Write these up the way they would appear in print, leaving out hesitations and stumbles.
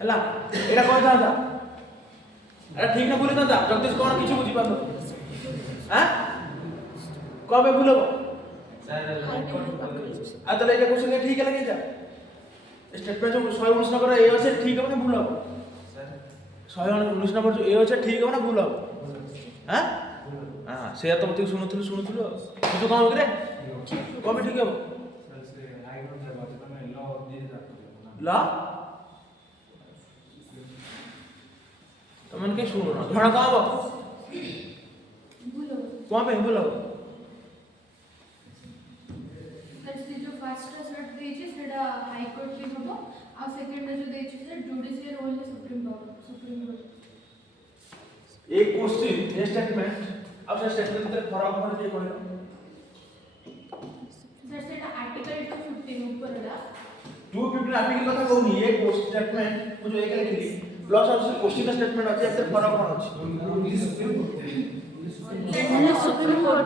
ହେଲା ଏଟା କହିଥାନ୍ତା ଏଟା ଠିକ ନା ଭୁଲ ହେଇଥାନ୍ତା ଜଗଦୀଶ କଣ କିଛି ବୁଝି ପାରୁନ ହାଁ କବେ ଭୁଲ ହବ आ ताले ये क्वेश्चन ठीक है लगे जा स्टेटमेंट जो 119 नंबर ए আছে ঠিক হবে না ভুল হবে স্যার 119 नंबर जो ए আছে ঠিক হবে না ভুল হবে হ্যাঁ हां से तो मते सुनुथुलु तू कोन करे कबे ठीक হবে सर से हाई कोर्ट से बात में लॉ दे लॉ तुमन के सुनो ना थोड़ा का हो भूल हो कौन पे भूल हो फर्स्ट सेट देछि सेटा हाई कोर्ट पे हबो आ सेकंड जो देछि से जुडिशियल ओनली सुप्रीम कोर्ट एक क्वेश्चन ए स्टेटमेंट अब से स्टेटमेंट के फरक मन के कहलो सर सेटा आर्टिकल 215 ऊपर होला 215 आर्टिकल କଥା कहूनी एक स्टेटमेंट मु जो एक लिखली प्लस अब से क्वेश्चन स्टेटमेंट अछि एते फरक मन अछि सुप्रीम कोर्ट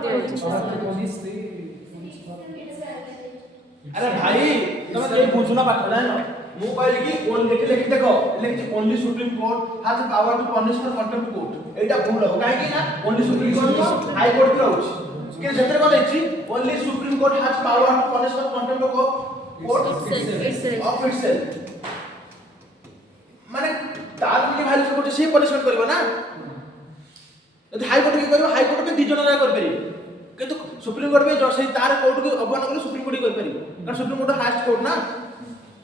अरे भाई तुम ये बुझना बात जानो मु कहली कि कोन लिखि लिखि देखो लिखि only supreme court has power to punish for contempt court एटा भूल हो काहे कि ना only supreme court high court के रहउछि के जेतरे को दैछि only supreme court has power to punish for contempt court of itself माने तार के वैल्यू कोर्ट से पनिशमेंट करबो ना यदि हाई कोर्ट के करबो हाई कोर्ट में 2 जन कर परिबो किंतु सुप्रीम कोर्ट में जो सही तार कोर्ट को अवमान करले सुप्रीम कोर्ट कर परिबो कारण सुप्रीम कोर्ट हाईएस्ट कोर्ट ना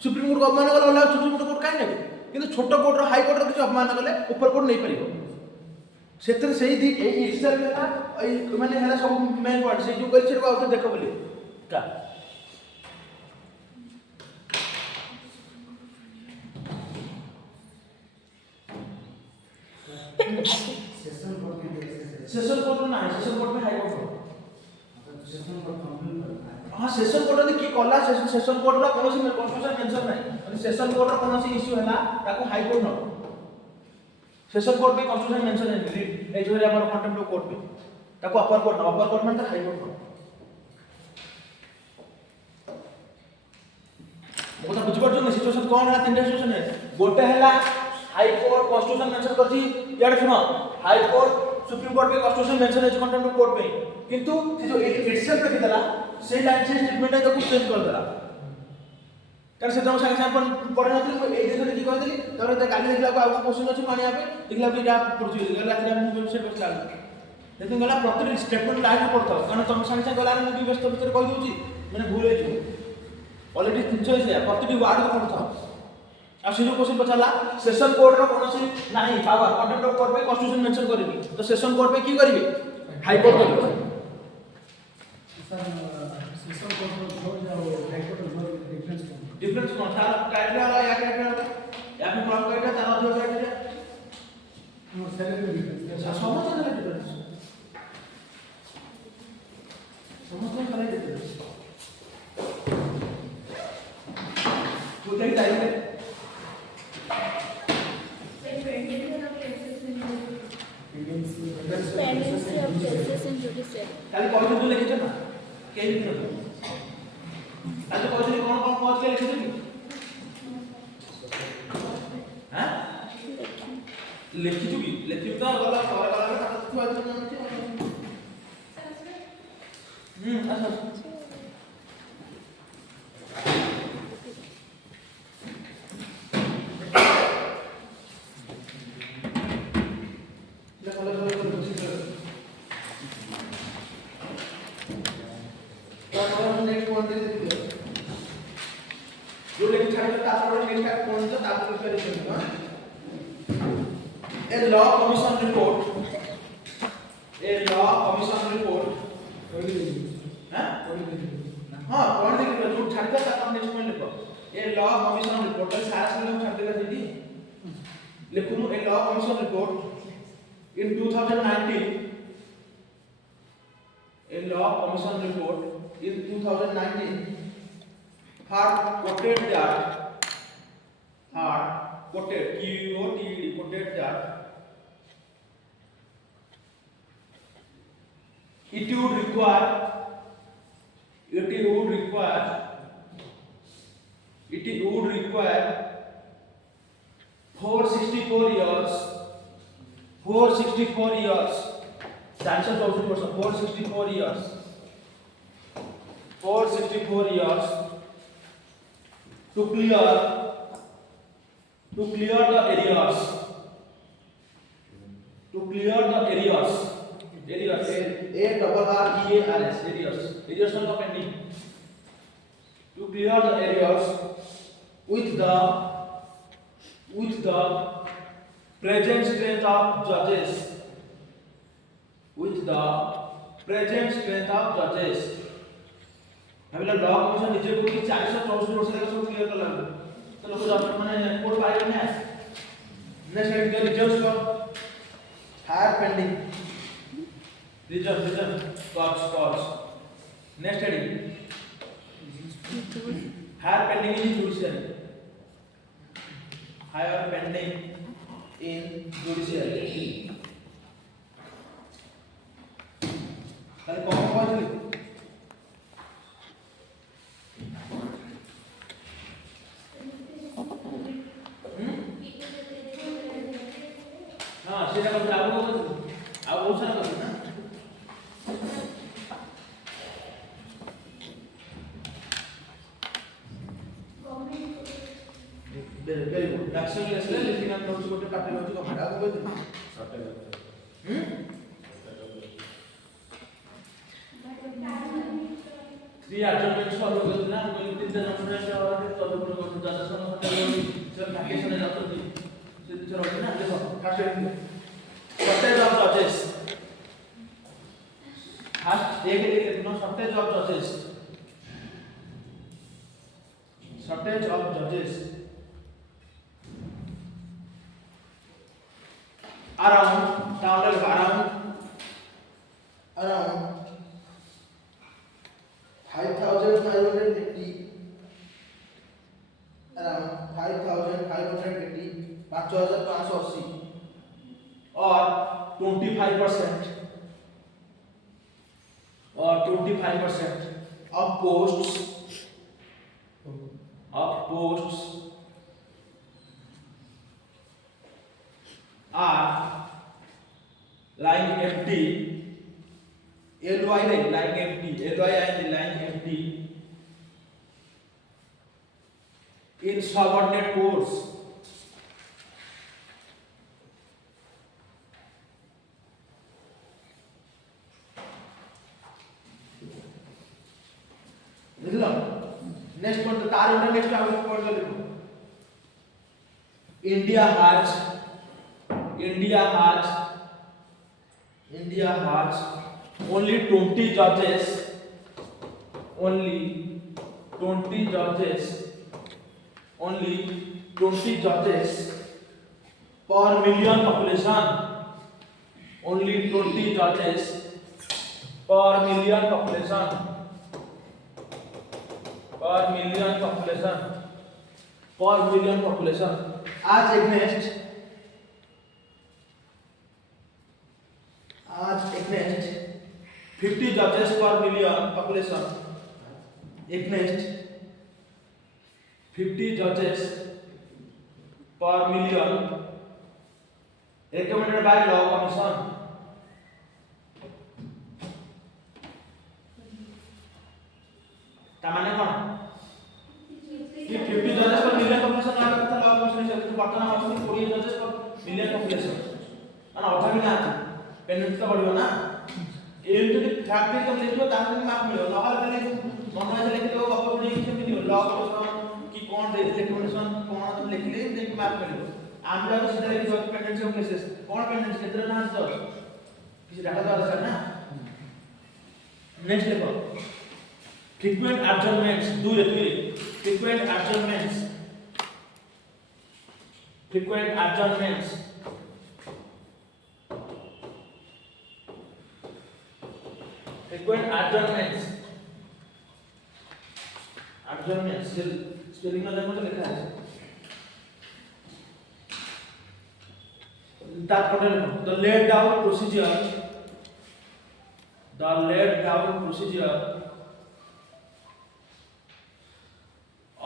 सुप्रीम कोर्ट को अवमान करले वाला सुप्रीम कोर्ट काहे नेबे किंतु छोट कोर्ट रो हाई कोर्ट रो किछ अवमान करले ऊपर कोर्ट नहीं परिबो सेतर सही दी ए इक्सर में था ए माने हला सब मेन पॉइंट से जो कहि छै आउट देखो बोली का सेशन कोर्ट ना सेशन कोर्ट में हाई कोर्ट हां सेशन कोर्ट ने की कला सेशन कोर्ट रा कोनो से कन्फ्यूजन मेंशन नाही सेशन कोर्ट रा कोनो से इश्यू हैला ताको हाई कोर्ट न सेशन कोर्ट में कन्फ्यूजन मेंशन है ए जो हमर कंटेम्प्ट कोर्ट में ताको अपर कोर्ट में तो हाई कोर्ट न मोटा बुझ पड़ जो सिचुएशन कोन है तीनटा सिचुएशन है गोटे हैला हाई कोर्ट कॉन्स्टिट्यूशन मेंशन करछि याड सुनो हाई कोर्ट सुप्रीम कोर्ट में कॉन्स्टिट्यूशन मेंशन है कंटेम्प्ट कोर्ट में किंतु जो इटसेल्फ लिखि देला से लाइन से स्टेटमेंट है तो कुछ चेंज कर देला कारण से तो संगे संगे पढ़े नथि ए जे की कह देली तोरे त काली देखला को आ क्वेश्चन अछि मानिया पे देखला कि जा पढ़छि रात रे मु वेबसाइट बसला लेकिन गला प्रति स्टेटमेंट लाइन पढ़तो कारण तुम संगे संगे गला मु व्यस्त भीतर कहि दोछि माने भूल हे जो ऑलरेडी 300 है प्रति वर्ड को पढ़तो आ से जो क्वेश्चन पछला सेशन कोर्ट रो कोनोसी नाही पावर कंटेम्प्ट कोर्ट में कॉन्स्टिट्यूशन मेंशन करबी तो सेशन कोर्ट में की करबी हाई कोर्ट करबी सेशन कोर्ट रो जज और हाई कोर्ट रो डिफरेंस कौन था क्राइटेरिया वाला या क्राइटेरिया या फिर कौन क्राइटेरिया तारा जो क्राइटेरिया नो सैलरी डिफरेंस समझ ना डिफरेंस समझ ना करे डिफरेंस तो कई टाइम में pendency of cases in judicial खाली पॉइंट जो लिखे ना के लिखे ना आज पॉइंट कौन कौन पॉइंट के लिखे थे हां लिखि चुकी लिखि तो गला गला खाता तो आज तो अच्छा जो लेकिन छाड़ का तापर नेक्स्ट का कौन सा तापर कर देंगे ए लॉ कमीशन रिपोर्ट हां हां कौन देखिए जो छाड़ का तापर नेक्स्ट में लिखो ए लॉ कमीशन रिपोर्ट का सारा से लोग छाड़ देगा दीदी लिखो a law commission report in 2019 a law commission report in 2019 had quoted that it would require 464 years, 464 years, 464 464 years, 464 years to clear the areas, to clear the areas, areas, A double R E A R S, areas are pending, to clear the areas with the present strength of judges, with the present strength of judges. भाविला law commission नीचे को कि 464 वर्ष लगा सब clear कर लागू तो लोग जब माने कोड पाइले ना नेक्स्ट हेड के रिजल्ट्स को higher pending result cause next heading higher pending in judiciary, higher pending in judiciary. खाली कौन पहुंच गई? हाँ सीधा करते आप लोग बहुत सारा करते ना very good. Action is less, लेकिन हम नोट्स को काटने में तो हटा दो भाई। थ्री एडजस्टमेंट्स को लोग करते ना, कोई तीन दिन हमने और तो लोग को ज़्यादा समय होता है लोग जब वैकेशन में जाते हैं, सिर्फ चलो ना देखो फर्स्ट शॉर्टेज ऑफ जजेस, फर्स्ट एक नो शॉर्टेज ऑफ जजेस, शॉर्टेज ऑफ जजेस around 5,580 5,580 or 25% of posts are lying empty, lying empty in subordinate courts. Next one, तार उन्हें next आगे पढ़ कर लिखो. India has only 20 judges, only 20 judges per million population, only 20 judges per million population, as against 50 judges per million population, against 50 judges per million recommended by law commission. तामाने कौन कि 50 judges per million population ना करता law commission से तो वर्तमान अवस्था में 20 judges per million population ना अठा भी ना पेनेंट तो बढ़ियो ना एम যদি ফ্যাক্টরি কম লিখলো তাহলে মার্ক মিলবে নহলে খালি মনে আছে লিখে দেবো বাপু নেই কিছু মিলিও লগ কি কোন রেকমেন্ডেশন কোন তো লিখলে দেখি মার্ক মিলবে আমরা তো সেটা লিখে দেব পেন্ডেন্সি অফ কেসেস কোন পেন্ডেন্সি ক্ষেত্রে না আছে কিছু ডাটা দেওয়া আছে না নেক্সট দেখো frequent adjournments দুই frequent adjournments स्पेलिंग में देखो तो लिखा है the laid down procedure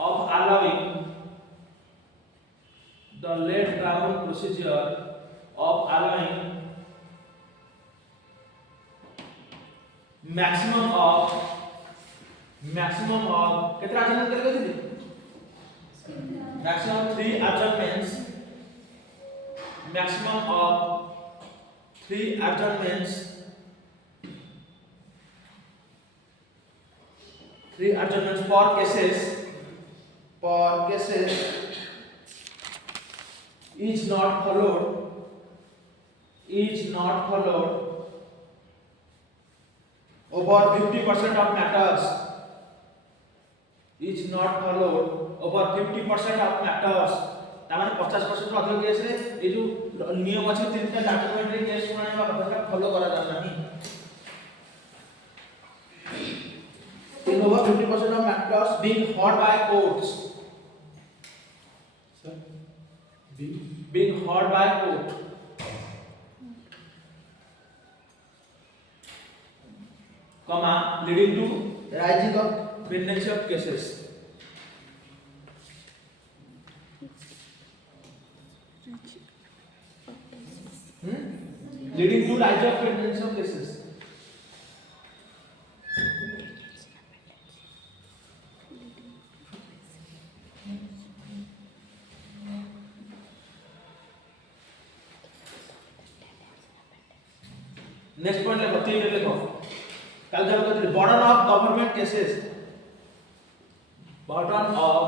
of allowing the late travel procedure of allowing maximum of कितना adjournment करेगा दीदी maximum 3 adjournments maximum of 3 adjournments 3 adjournments for cases is not followed over 50% of matters is not followed over 50% of matters तामाने 50% ରୁ ଅଧିକ case ରେ ଏ जो नियम अछि तीनटा डॉक्यूमेंटरी केस सुनाइबा କଥା फॉलो करा जाना नहीं in over 50% of matters being heard by courts Sir, being heard by court comma leading to rising of pendency of cases leading to rise of pendency of cases next point लिखो 3 लिखो कल जब कहते burden of government cases burden of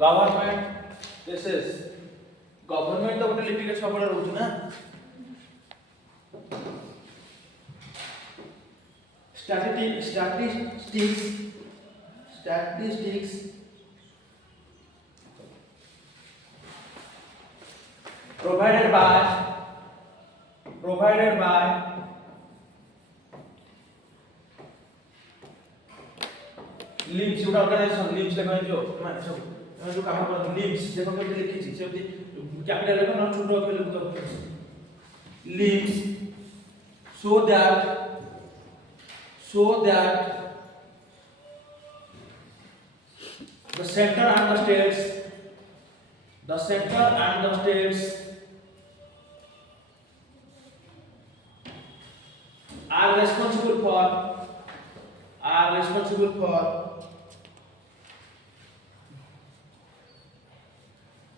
government cases government तो गोटे litigate सबले रहउछ ना statistics provided by limbs एउटा अर्गनाइजेसन लिम्स ले जो माने सब जो काम कर लिम्स देखो के लिखि छी सेमति कैपिटल लेखो न छोटो के लिखो limbs so that the center and the states are responsible for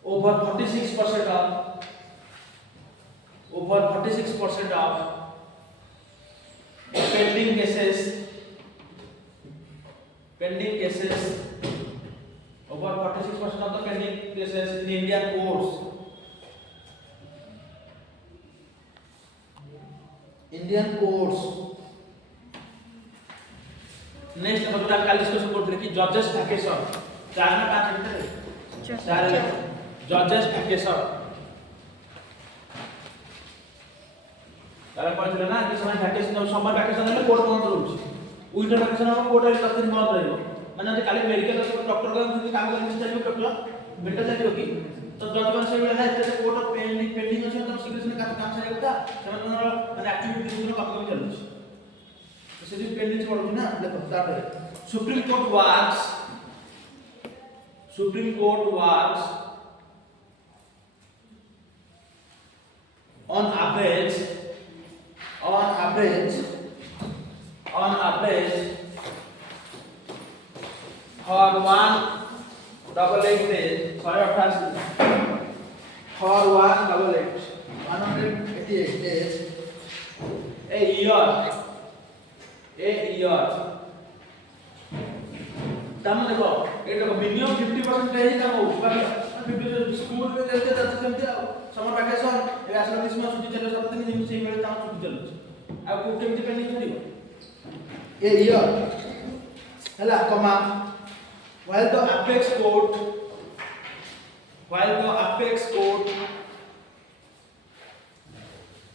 over 46% of pending cases over 46% of the pending cases in Indian courts next हम जोटा काल डिस्कशन करथले कि जजेस वैकेशन 4 ना 5 मिनट 4 जजेस वैकेशन तारा कहले ना कि समय वैकेशन समर वैकेशन ले कोर्ट बंद रहउछ विंटर वैकेशन हम कोर्ट रे 10 दिन बंद रहइबो माने जे काली मेडिकल डॉक्टर का काम करने चाहिए डॉक्टर बेटा चाहिए कि तो जज मान से बेला ना एते कोर्ट पेंडिंग अछि तो शीघ्र से काम छाड़े होता ସେମାନେ माने एक्टिविटी गुलो काम चलुछ तो से पेंडिंग पड़ो ना देखो start supreme court on average for 188 days 188 days a year तम देखो ये देखो मिनिमम 50% ही काम हो 50 स्कूल में देते जमते समर वैकेशन ए आसला ग्रीष्म छुट्टी चले 7 दिन जेमि से बेले ता छुट्टी चलुछ आ को केमति पेंडिंग छडिबो ए ईयर हला कमा while the apex court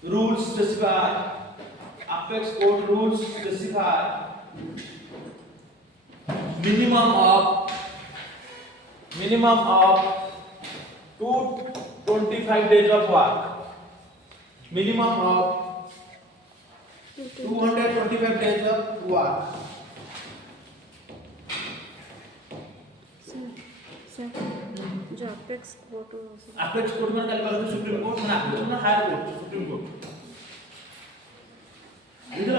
rules specify minimum of 225 days of work, minimum of 225 days of work. Sir जो अपेक्स कोर्ट अपेक्स कोर्ट में कल कल सुप्रीम कोर्ट में अपेक्स में हायर कोर्ट सुप्रीम कोर्ट इधर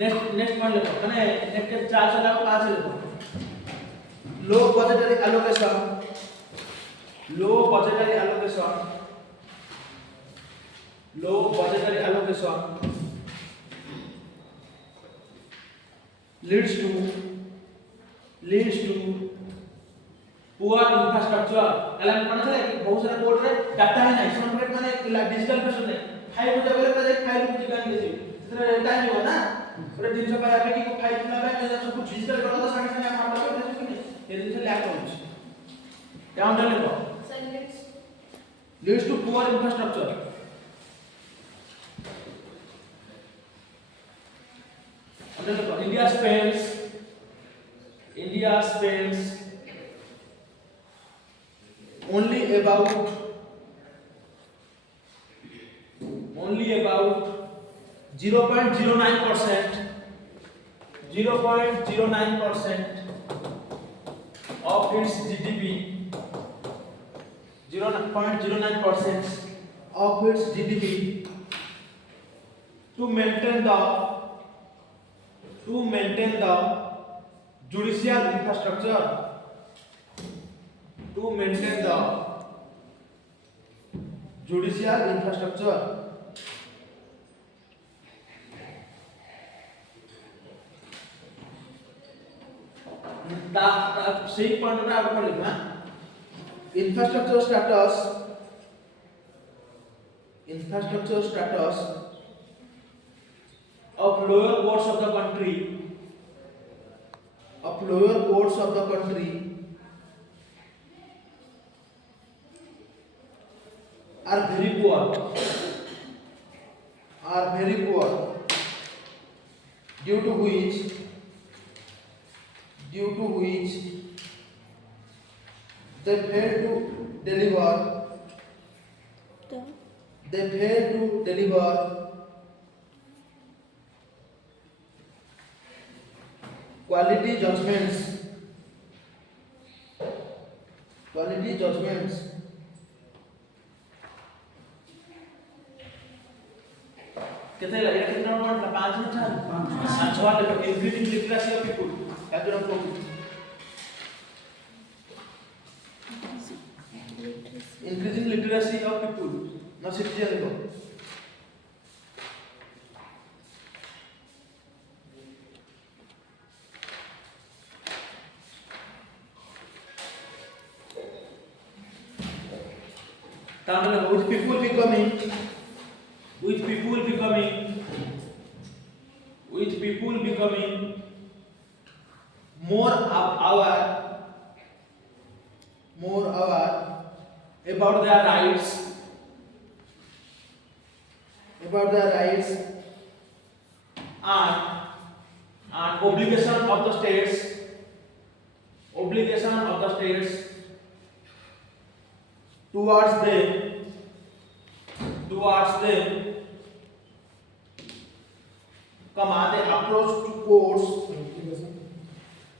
next next पढ़ लेते कने नेक्स्ट 4 से लाओ 5 लेते लो बजटरी एलोकेशन लो budgetary allocation leads to poor infrastructure कलम पता चला कि बहुत सारा कोड रे डाटा है ना स्मार्ट माने डिजिटल वर्जन है फाइल को जब ले फाइल को जिगान के इतना डाटा है हो ना पूरे दिन से पाया कि फाइल ना है मैं सब कुछ डिजिटल कर दो साथ में हम आप लोग ये दिन से लैक हो down down low leads to poor infrastructure India spends only about 0.09% of its GDP 0.09% of its GDP to maintain the judicial infrastructure सही पॉइंट में आपको लिखना infrastructure status of lower courts of the country are very poor due to which they fail to deliver quality judgments कितने लगे कितना point 5 में 4 अच्छा देखो इंक्रीजिंग लिटरेसी ऑफ पीपल कैसे हम increasing literacy of people now citizen देखो तामले with people becoming more aware about their rights and obligation of the states towards them they approach to courts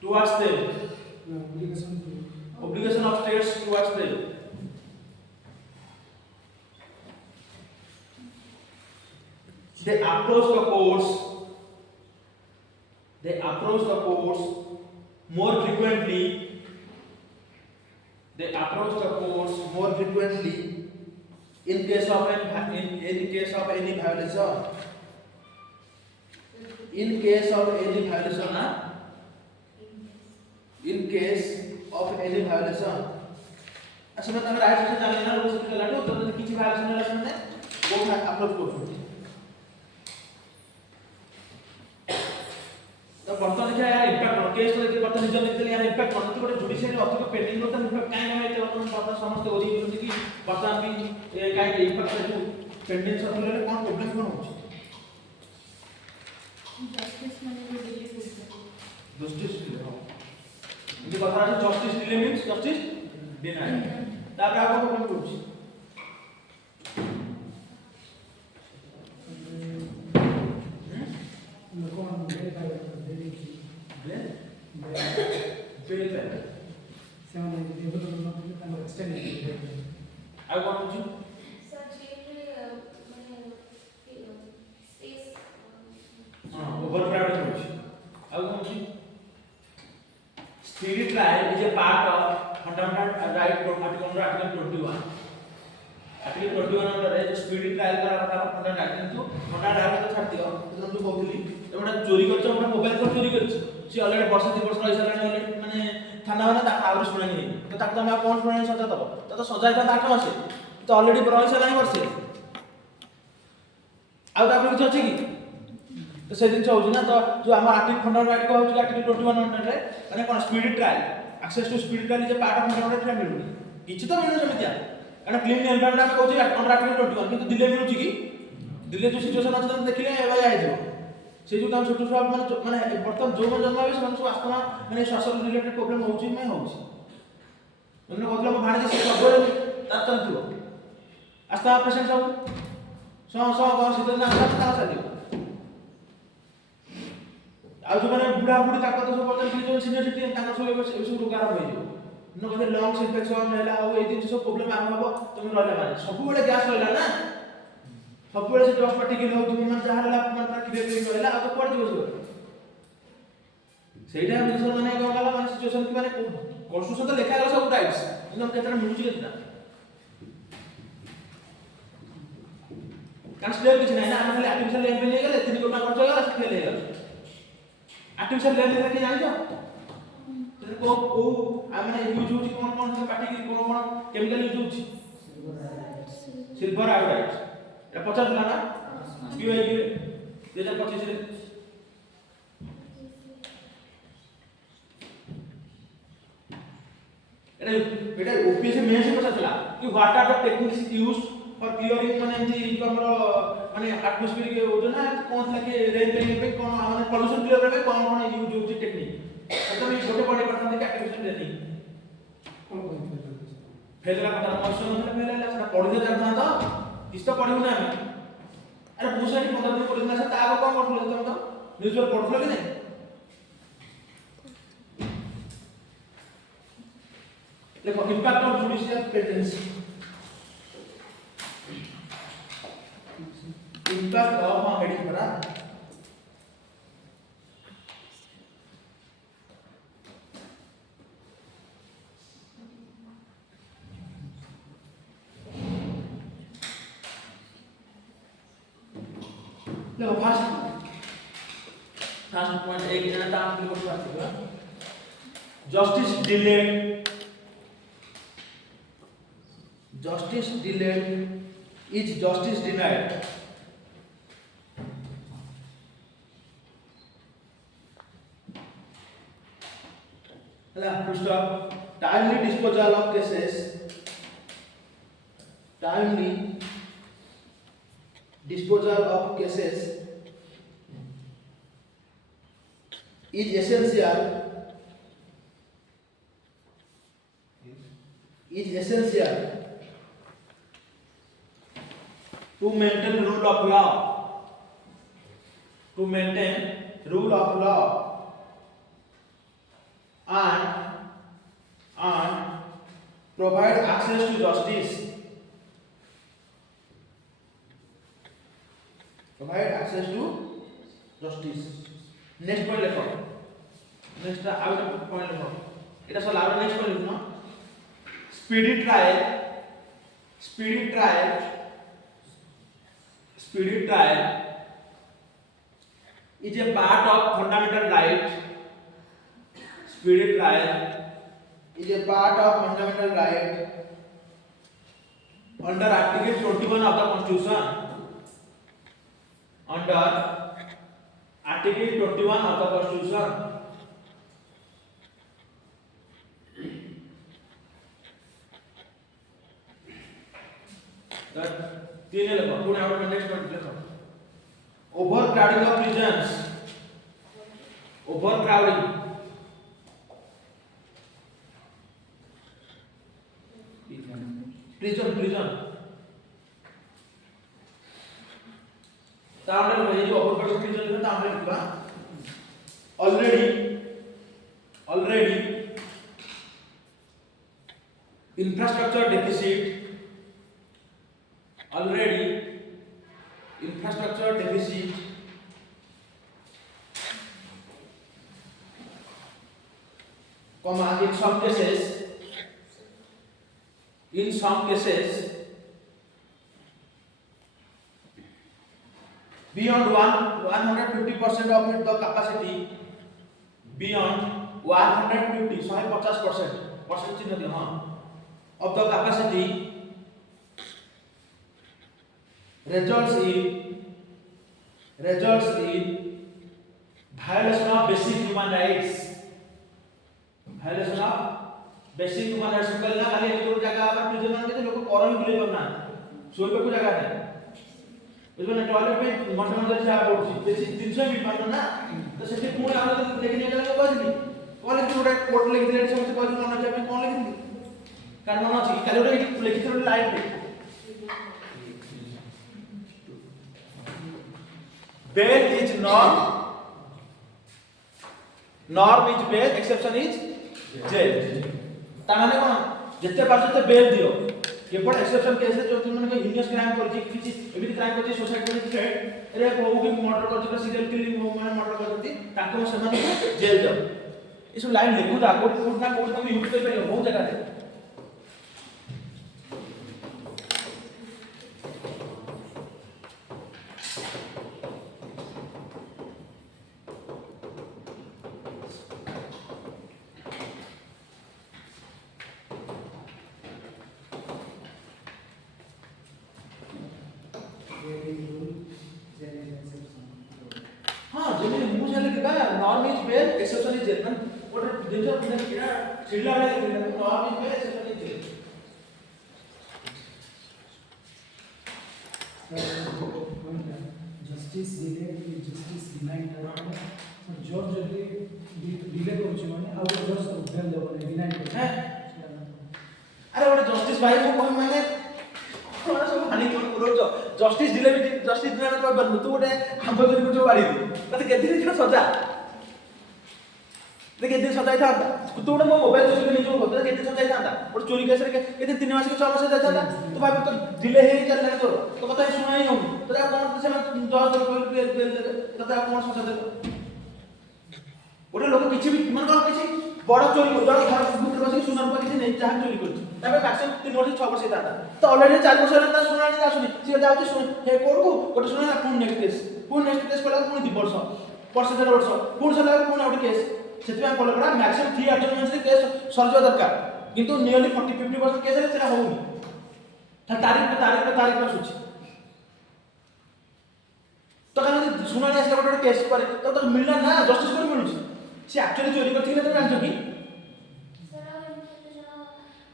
towards them obligation of states towards them they approach the courts more frequently in case of any violation असमत अगर right से जान लेना रोज के लाटो तो किसी violation है असमत वो अप्रोच करो तो बर्तन क्या यार इंपैक्ट हो केस तो के बर्तन निज लिखते यार इंपैक्ट हो तो गोटे जुडिशियरी अधिक पेंडिंग होता इंपैक्ट काई ना एते बर्तन बर्तन समस्त ओरी होती कि बर्तन भी काई इंपैक्ट जो पेंडिंग सब ले कोन प्रॉब्लम कोन हो जस्टिस माने जो डिले करते जस्टिस डिले हो ये कथा है justice delay means justice deny तापर आपको प्रॉब्लम होची Verify. ଆଉ କ'ଣ ହେଉଛି? सर जेल माने स्पेस ହଁ ଓଭରକ୍ରାଉଡିଂ ହେଉଛି। ଆଉ କ'ଣ ହେଉଛି? Speed trial is a part of fundamental right article 21। Article 21 under है स्पीड ट्रायल करा କଥା ଫଣ୍ଡାମେଣ୍ଟାଲ କିନ୍ତୁ ଫଣ୍ଡାମେଣ୍ଟାଲ ତ ଛାଡି ଦିଅ ଯେମିତି ମୁଁ କହୁଥିଲି ଏଟା ଚୋରି କରିଛ ଗୋଟେ ମୋବାଇଲ ଫୋନ ଚୋରି କରିଛି ସେ ଅଲରେଡି ବର୍ଷ 2 ବର୍ଷ ରହି ସାରିଲାଣି ଅଲରେଡି ମାନେ ଥାନା ମାନେ ତା ଆହୁରି ଶୁଣାଣି ହେଇନି ତ ତାକୁ ତମେ କଣ ଶୁଣାଣି ସଜା ଦବ ତ ସଜା ହେଇଥାନ୍ତା 8 ମାସ ତ ଅଲରେଡି ରହି ସାରିଲାଣି ବର୍ଷେ ଆଉ ତାପରେ କିଛି ଅଛି କି ତ ସେ ଜିନିଷ ହଉଛି ନା ତ ଯୋଉ ଆମ ଆର୍ଟିକଲ ଫଣ୍ଡାମେଣ୍ଟାଲ ହଉଛି ଆର୍ଟିକଲ 21 अंडर ରେ ମାନେ କଣ speed trial access to speed trial जे पार्ट ऑफ फंडामेंटल मिलुनी କିଛି ତ ମିଳୁନି ସେମିତିଆ कारण क्लीन एनवायरनमेंट ଆମେ କହୁଛି अंडर आर्टिकल 21 କିନ୍ତୁ ଦିଲ୍ଲୀ ମିଳୁଛି କି ଦିଲ୍ଲୀ जो सिचुएशन ଅଛି ତମେ ଦେଖିଲେ ଏବା ଯାଇଯିବ से जो काम छोट छुआ माने बर्तमान जो जन्म हे से सब आस्थमा माने श्वास रिलेटेड प्रॉब्लम होउची मैं होउची मैंने कहला म भाणे से सब तार चलथियो आस्था पेशेंट सब सो गाँव सीधे ना आस्था तार चलियो आ जो माने बुढ़ा बुढ़ी ताकत सब बर्तमान जो सीनियर सिटीजन ताकर सब सब रोग आरंभ हो जिवो न कहले लंग्स इन्फेक्शन हैला और ए दिन सब प्रॉब्लम आरंभ हो तुम रहला माने सब बेले गैस रहला ना सब बेले से डस्ट पार्टिकल हो तुम मन जहां रहला मन पूरा क्लियर क्लियर रहला आ तो पड़ जिवो सब सेटा मिसर माने कह गला माने सिचुएशन कि माने कॉन्स्टिट्यूशन तो लिखा गला सब राइट्स एकदम केतना मिलुची केतना कंसीडर किछ नै ना हम खाली आर्टिफिशियल लैंड ले गेले 3 कोटा खर्च हो गला से ले गेला आर्टिफिशियल लैंड रे जानि छ को माने यूज होची कोन सब पार्टिकल कोन केमिकल यूज होची सिल्वर आयोडाइड এটা 50 ला ना क्यों है ये 2025 रे এটা ओपीएससी मेंस में पता चला कि what are the techniques used for clearing माने एंती जो हमरो माने एटमॉस्फेरिक जो ना कोन था कि रेन पेइंग पे कोन माने पोल्यूशन क्लियर करबे कोन कोन यूज होची टेक्निक एकदम ये छोटे पढ़े पड़ता है कैटेगरी ट्रेनिंग कौन फेल ला पता मौसम मतलब फेल ला सेटा पढ़ि दे जानता तो किस तो पढ़िबो ना हम अरे बुझानी 15 दिन पढ़िना से ताको कोन करथले तमे तो न्यूज पेपर पढ़थले कि नहीं देखो impact of judicial patency impact of heading बना देखो फर्स्ट पॉइंट एक जना काम के ऊपर बात करेगा justice delayed is justice denied हला first timely disposal of cases timely disposal of cases is essential to maintain rule of law and provide access to justice next point lekho next out point lekho eta so law next point lekho speedy trial is a part of fundamental right speedy trial is a part of fundamental right under article 21 of the constitution under Article 21 of the Constitution. That तीन लेखो पुणे out में next point लेखो overcrowding of prisons overcrowding prison तांडे में ये overcrowding prison में तांडे लिखा already infrastructure deficit already infrastructure deficit comma in some cases beyond 150% of the capacity, beyond 150 150% चिन्ह दियो हां of the capacity results in violation of basic human rights, violation of basic human rights कहला खाली एक दो जगह पर प्रिजन में लोग कोरा ही बुले बना सोई पे को जगह है बुझबे ना टॉयलेट पे घंटा घंटा से आप उठी जैसे 300 मिनट मान ना तो सेठी पुणे आलो लेकिन ये जगह कहली कॉल की गोटे कोट लिख दिले समस्त कहली मन जाबे कोन लिख दिले कारण मन अछि खाली गोटे लिखि दिले लाइन पे bail is norm is bail, exception is jail ताने कोन जत्ते पास ते बेल दियो केवल एक्सेप्शन केस है जो तुम ने हिनियस क्राइम करछि किछि एबि क्राइम करछि सोसाइटी में थ्रेट अरे बहु की मर्डर करछि सीरियल किलिंग माने मर्डर करछि ताको समान जेल जाओ इस लाइन लिखु दा कोड ना कोड तुम यूज कर परियो बहुत जगह है हां जने मुझे लगे बा norm is bail exception is jail ना और दिन जो दिन किना छिल्ला वाले norm is bail exception is jail justice delay justice denied जज जदि डिले करछ माने आउ जज बेल देबो डिनाइड है अरे ओटे जस्टिस भाई को कोन माने कोन सब हानि कोन करो जस्टिस डिले भी जस्टिस डिले तो बन तू ओटे हम को जो बाड़ी दे तते केते दिन सजा ते केते सजा था तू ओटे मो मोबाइल चोरी नहीं जो होता केते सजा था और चोरी केस रे केते 3 मास के 6 मास जाता तो भाई तो डिले हे चल रहा तो कथा सुना ही हो तो कौन से जज को बेल दे तते कौन सजा दे ओटे लोग किछि भी मन का किछि बड़ा चोरी कर जण घर भीतर बसी सुनार पर किछि नहीं जहां चोरी कर तबे मैक्सिमम 3 वर्ष 6 वर्ष जाता तो ऑलरेडी 4 वर्ष रहता सुना नहीं आसुनी से जाउची सुन हे कोड को गोटे सुना पुन नेक्स्ट केस कोला पुन 2 वर्ष वर्ष 4 वर्ष पुन सला पुन आउट केस सेति में कोला मैक्सिमम 3 अटेंडेंस रे केस सरजो दरकार किंतु नियरली 40-50% केस रे सेटा होउनी तारीख पे सुची तो कहना सुना नहीं आसला गोटे केस पर तो मिलना ना जस्टिस को मिलुची से एक्चुअली चोरी करथिले तो जानजो की सर इनके जो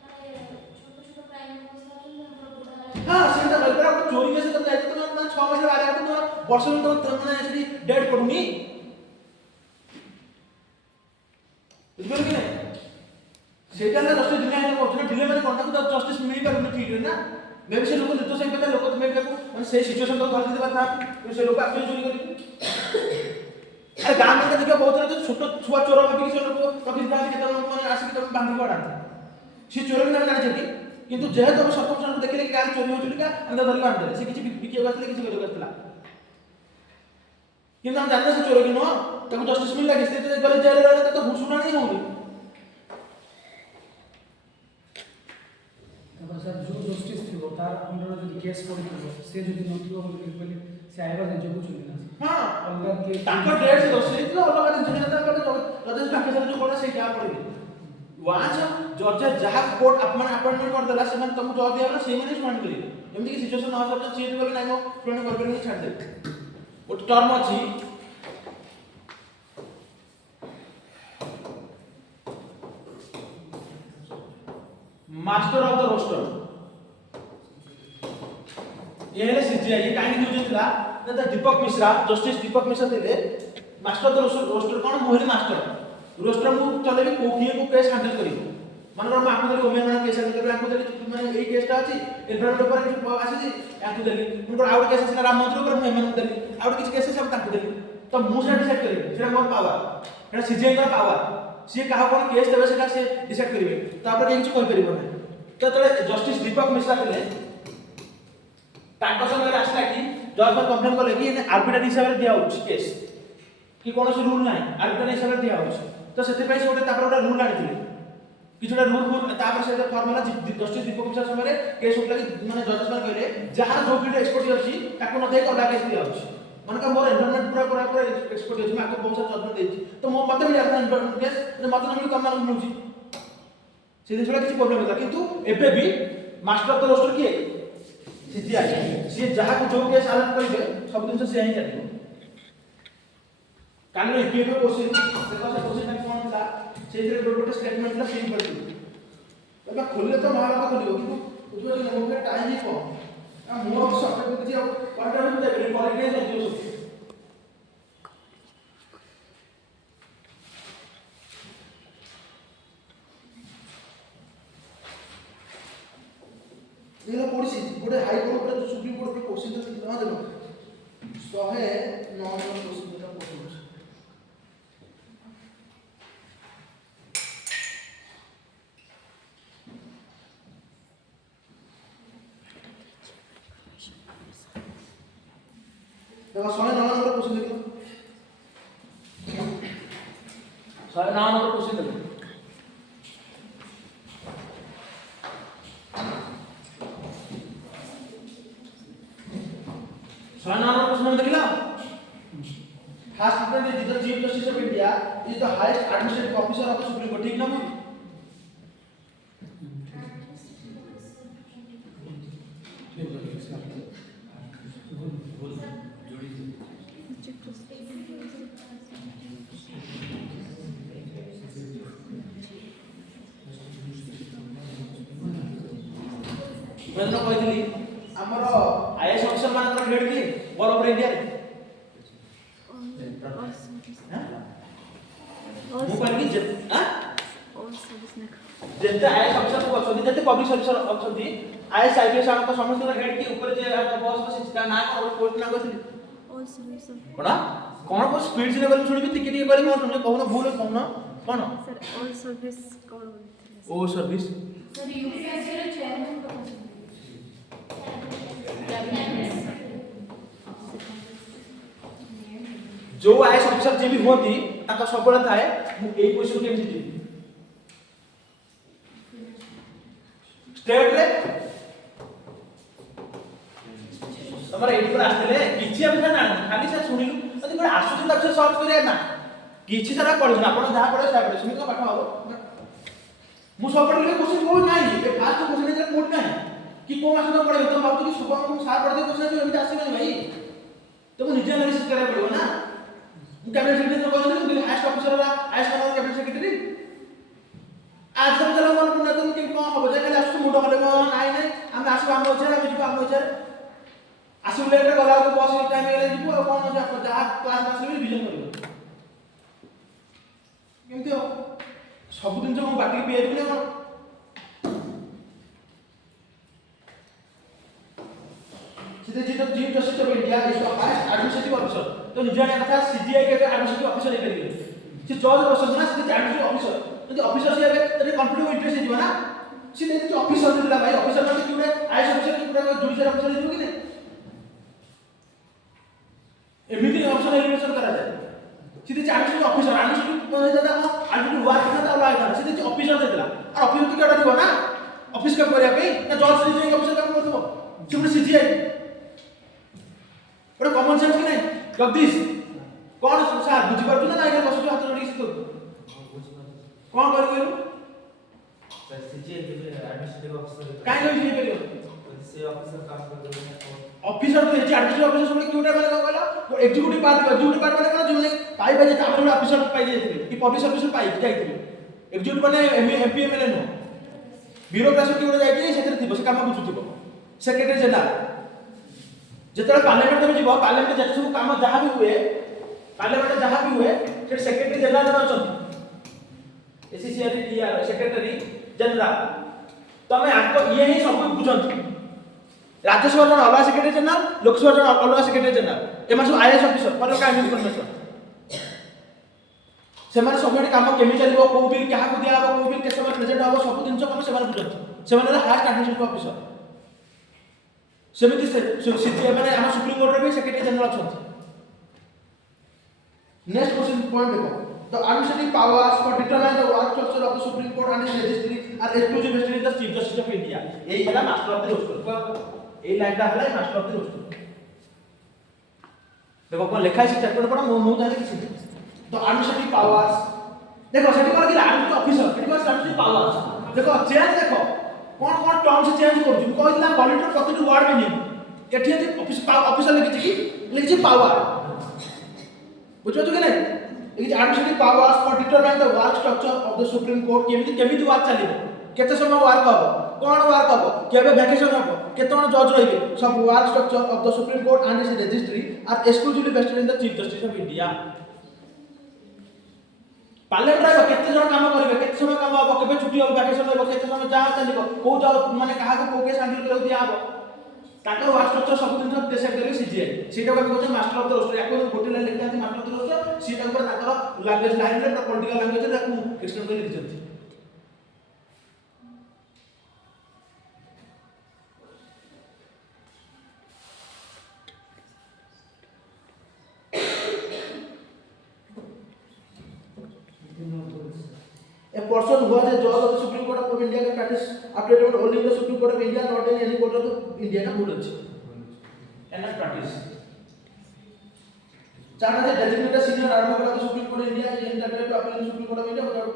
माने छोटे क्राइम हो सकते हैं हां सेटा बलकर चोरी केस तो जाय तो 6 मास बारे तो वर्ष में तो माने एसडी डेट पडुनी बुझबो कि नहीं सेटा ना जस्टिस डिले है कोन डिले माने कोन तो जस्टिस मिली पारुनी ठीक है ना मैं से लोग निर्दोष है लोग तुम्हें को माने से सिचुएशन तो धर देबा था से लोग एक्चुअली चोरी करी अरे गांव में देखो बहुत तरह छोट छुआ चोर भाबी से लोग रखि था कि तुम माने आसी कि तुम बांधी पड़ा से चोर भी ना जानि किंतु जेहे तो सर्कमस्टेंस देखले कि गाड़ी चोरी होचली का अंदर धरि बांध दे से किछि बिकियो गसले किछि गयो गसला किंतु हम जानते से चोर कि न ताको जस्टिस मिल लागे से तो गले जेल रहले तो हुसुना नहीं होगी तब सर जो जस्टिस थी तार अंडर जो केस पड़ी से जो नोटिस हो बोले से आएगा जे जो चुनी ना हां अलग के ताको डेट से दोषी तो अलग अलग जिन जन का जजेस बाकी सब जो कोला से क्या पड़ी वांस जज जहां कोर्ट अपॉइंटमेंट कर देला से मन तुम जज दिया ना से माने सुनाई करी एमती की सिचुएशन ना सब चेंज कर नहीं मो सुनाई कर नहीं छाड़ दे वो टर्म अछि मास्टर ऑफ द रोस्टर ये है सीजीआई ये काहे न्यूज थिला ना दीपक मिश्रा जस्टिस दीपक मिश्रा थे मास्टर ऑफ द रोस्टर कोन मोहली मास्टर रोस्टर मु चलेबी कोकिए को केस हैंडल करी माने हम आपको देली ओमेन केस हैंडल करी आपको देली माने एई केसटा अछि एनवायरमेंट पर आसी जी आपको देली उनको आउट केस अछि राम मंदिर पर एमएन देली आउट किछ केस सब ताको देली तो मु से डिसाइड करी सेरा मोर पावर एटा सीजीआई का पावर से कहा कोन केस देबे सेटा से डिसाइड करिवे तापर के किछ कहि परिबो नै तो तळे जस्टिस दीपक मिश्रा थिले ताको समय आसला कि जज कंप्लेन कले कि आर्बिट्रारी हिसाब रे दिया होछ केस कि कोनोसी रूल नाही आर्बिट्रारी हिसाब रे दिया होछ तो सेति पय से तापर ओटा रूल आनिथिले कि जोटा रूल तापर से फॉर्मूला जस्टिस दीपक मिश्रा समय रे केस उठला कि माने जजेस मान कहले जहार जो फील्ड एक्सपर्ट अछि ताको न देख अलग केस दिया होछ माने का मोर एनवायरनमेंट पूरा एक्सपर्ट अछि माको बहुत सारा जजमेंट देछि तो मो मते मिला एनवायरनमेंट केस मते न मिलु कम मिलुछि से जिसला किछि प्रॉब्लम होला किंतु एबे भी मास्टर ऑफ द रोस्टर किए सीजीआई से जहा को जो केस अलर्ट करिवे सब दिन से ही जानिबो कान रे ईपीएफ क्वेश्चन देखो से क्वेश्चन कोन था सेतिर गोटे स्टेटमेंट ला सेम करथि एबा खोलले तो महाभारत खोलिबो किंतु बुझो जे मोके टाइम ही कम आ मोर सब्जेक्ट किछि क्वार्टर में देबे क्वालिटी नै दियो सब ये पड़सी गोटे हाई कोर्ट रे सुप्रीम कोर्ट रे क्वेश्चन तो ना देखो 109 नंबर क्वेश्चन का क्वेश्चन देखो 109 नंबर क्वेश्चन देखो 109 नंबर क्वेश्चन देखो देखला fast the chief justice of India is the highest administrative officer of the supreme court ठीक ना मुझे मैंने कहली हमर आईएएस ऑफिसर मानकर हेड की ऑल ओवर इंडिया रे मु कहली जे हां जेते आईएएस ऑफिसर को अछदी जेते पब्लिक सर्विस अछदी आईएएस आईपीएस आनक समस्त हेड की ऊपर जे बॉस बसी ता ना और पोस्ट ना कहली ऑल सर्विस कोना कोन को स्पीड से बोली सुनिबी टिके टिके बोली मोर तुम कहनो भूल कहनो कोन सर ऑल सर्विस कोन बोलते ओ सर्विस सर यूपीएससी रे चेयरमैन को जो आईएएस ऑफिसर जे भी होती ताका सबले थाए मु एई पोजीशन केमि दिबी स्टेट रे तमरा एई पर आस्तेले किछि हम ना खाली से सुनिलु अदि पर आसुति तक से सर्च करिया ना किछि सारा पढिनु आपण जहा पढे सा पढे सुनि को पाठ हो मु सब पढले क्वेश्चन को नाही ए फास्ट क्वेश्चन जे कोड नाही कि को मास न पढे तो बाबू कि सुबह को सार पढे क्वेश्चन जो एमि आसी भाई तो मु निजे एनालिसिस करा पड़ो ना मु कैबिनेट सेक्रेटरी को कहले कि हाईएस्ट ऑफिसर वाला आईएएस वाला कैबिनेट सेक्रेटरी आज तक चलो मन पुण्य तुम कि को हो जे खाली आसु मुंडो खले नाही नाही हम आसु हम होछे हम जिबो हम होछे आसु लेट रे गला को बस टाइम गेले जिबो और कोन जा जा क्लास आसले विजन करियो केमति हो सब दिन जो बाकी बिहेव ने कोन सीधे जी chief justice of India is the highest administrative officer तो निजाने कथा सीजीआई के एडमिनिस्ट्रेटिव ऑफिसर हे करिए से जज बसन ना सीधे एडमिनिस्ट्रेटिव ऑफिसर यदि ऑफिसर से आगे तो कॉन्फ्लिक्ट ऑफ इंटरेस्ट हिजो ना सीधे जो ऑफिसर दिला भाई ऑफिसर मतलब किउडे आईएएस ऑफिसर किउडे जुडिशियल ऑफिसर हिजो कि ने एमिति ऑप्शन एलिमिनेशन करा जाए सीधे एडमिनिस्ट्रेटिव ऑफिसर एडमिनिस्ट्रेटिव को देता ना एडमिनिस्ट्रेटिव वर्क ना तो लाग सीधे जो ऑफिसर देला और ऑफिसर तो केडा दिबो ना ऑफिस काम करिया पे ना जज सीजीआई ऑफिसर काम करथबो सिमple सीजीआई बड़ा कॉमन सेंस कि नहीं जगदीश कौन सार बुझी पारु ना नाइ बसु हाथ जोड़ी से कौन करि गेलु सर सीजीआई के एडमिनिस्ट्रेटिव ऑफिसर काई लई जे करियो से ऑफिसर काम कर दो ऑफिसर तो जे एडमिनिस्ट्रेटिव ऑफिसर सब क्यूटा माने कहला एग्जीक्यूटिव पार्ट माने कोन जे पाई बाजे तापर ऑफिसर पाई जाइथिले कि पब्लिक सर्विस पाई जाइथिले एग्जीक्यूटिव माने एमपी एमएलए नो ब्यूरोक्रेसी कि उडा जाइथिले सेतिर थिबो से काम बुझुथिबो सेक्रेटरी जनरल जेतरा पार्लियामेंट में जीव पार्लियामेंट जत सब काम जहां भी हुए पार्लियामेंट जहां भी हुए से सेक्रेटरी जनरल अछन एसीसीआर टीआर सेक्रेटरी जनरल तमे आको ये ही सब बुझंत राज्यसभा जन अलग सेक्रेटरी जनरल लोकसभा जन अलग सेक्रेटरी जनरल एमा सब आईएएस ऑफिसर पर काई इन्फॉर्मेशन से माने सब काम केमि चलिबो को बिल क्या को दिया हो को बिल केसे प्रेजेंट हो सब दिन सब से माने बुझंत से माने हाईएस्ट एडमिनिस्ट्रेटिव ऑफिसर ସେମିତି ସିଜିଏ ମାନେ ଆମ ସୁପ୍ରିମ କୋର୍ଟରେ ବି ସେକ୍ରେଟାରୀ ଜେନେରାଲ ଅଛନ୍ତି। नेक्स्ट क्वेश्चन पॉइंट देखो the administrative powers for determine the work structure of the supreme court and its registry are exclusive vested in the chief justice of india एही हला master of the roster एही लाइनटा हला master of the roster देखो कोन लिखा है statement पढा मु जाने किसी द administrative powers देखो सेठी कोन कि administrative ऑफिसर सेठी कोन administrative powers देखो चेंज देखो कोन कोन टर्म से चेंज करू मु कहला पॉलिटिकल प्रतिटी वर्ड मीनिंग एठी ऑफिसर लिखि कि पावर बुझो तो कि नहीं is administrative powers for determine the work structure of the supreme court केमिति वर्क चलिबो केते समय वर्क हबो कोन वर्क हबो केबे वैकेशन हबो केतन जज रहिबे सब work structure of the supreme court and its registry are exclusively vested in the chief justice of India parliament रे केते जण काम करिवे केते समय काम हबो केबे छुट्टी हबो वैकेशन हबो केते समय जा चलिबो को जा माने काहा को केस हैंडल करउ दिया हबो ताकर वर्क स्ट्रक्चर सब दिन सब डिसाइड करिवे सीजीआई सीटा को कहते मास्टर ऑफ द रोस्टर याको गोटे लाइन लिखते मास्टर ऑफ द रोस्टर सीटा ऊपर ताकर लैंग्वेज लाइन रे पॉलिटिकल लैंग्वेज रे ताको एक्सटेंड कर लिखते A person who was a judge of the Supreme Court of India can practice aptitude only in the Supreme Court of India, not in any court of India. Na good achi. And not practice. Chana the designated senior advocate of the Supreme Court of India is entitled to appeal in the Supreme Court of India without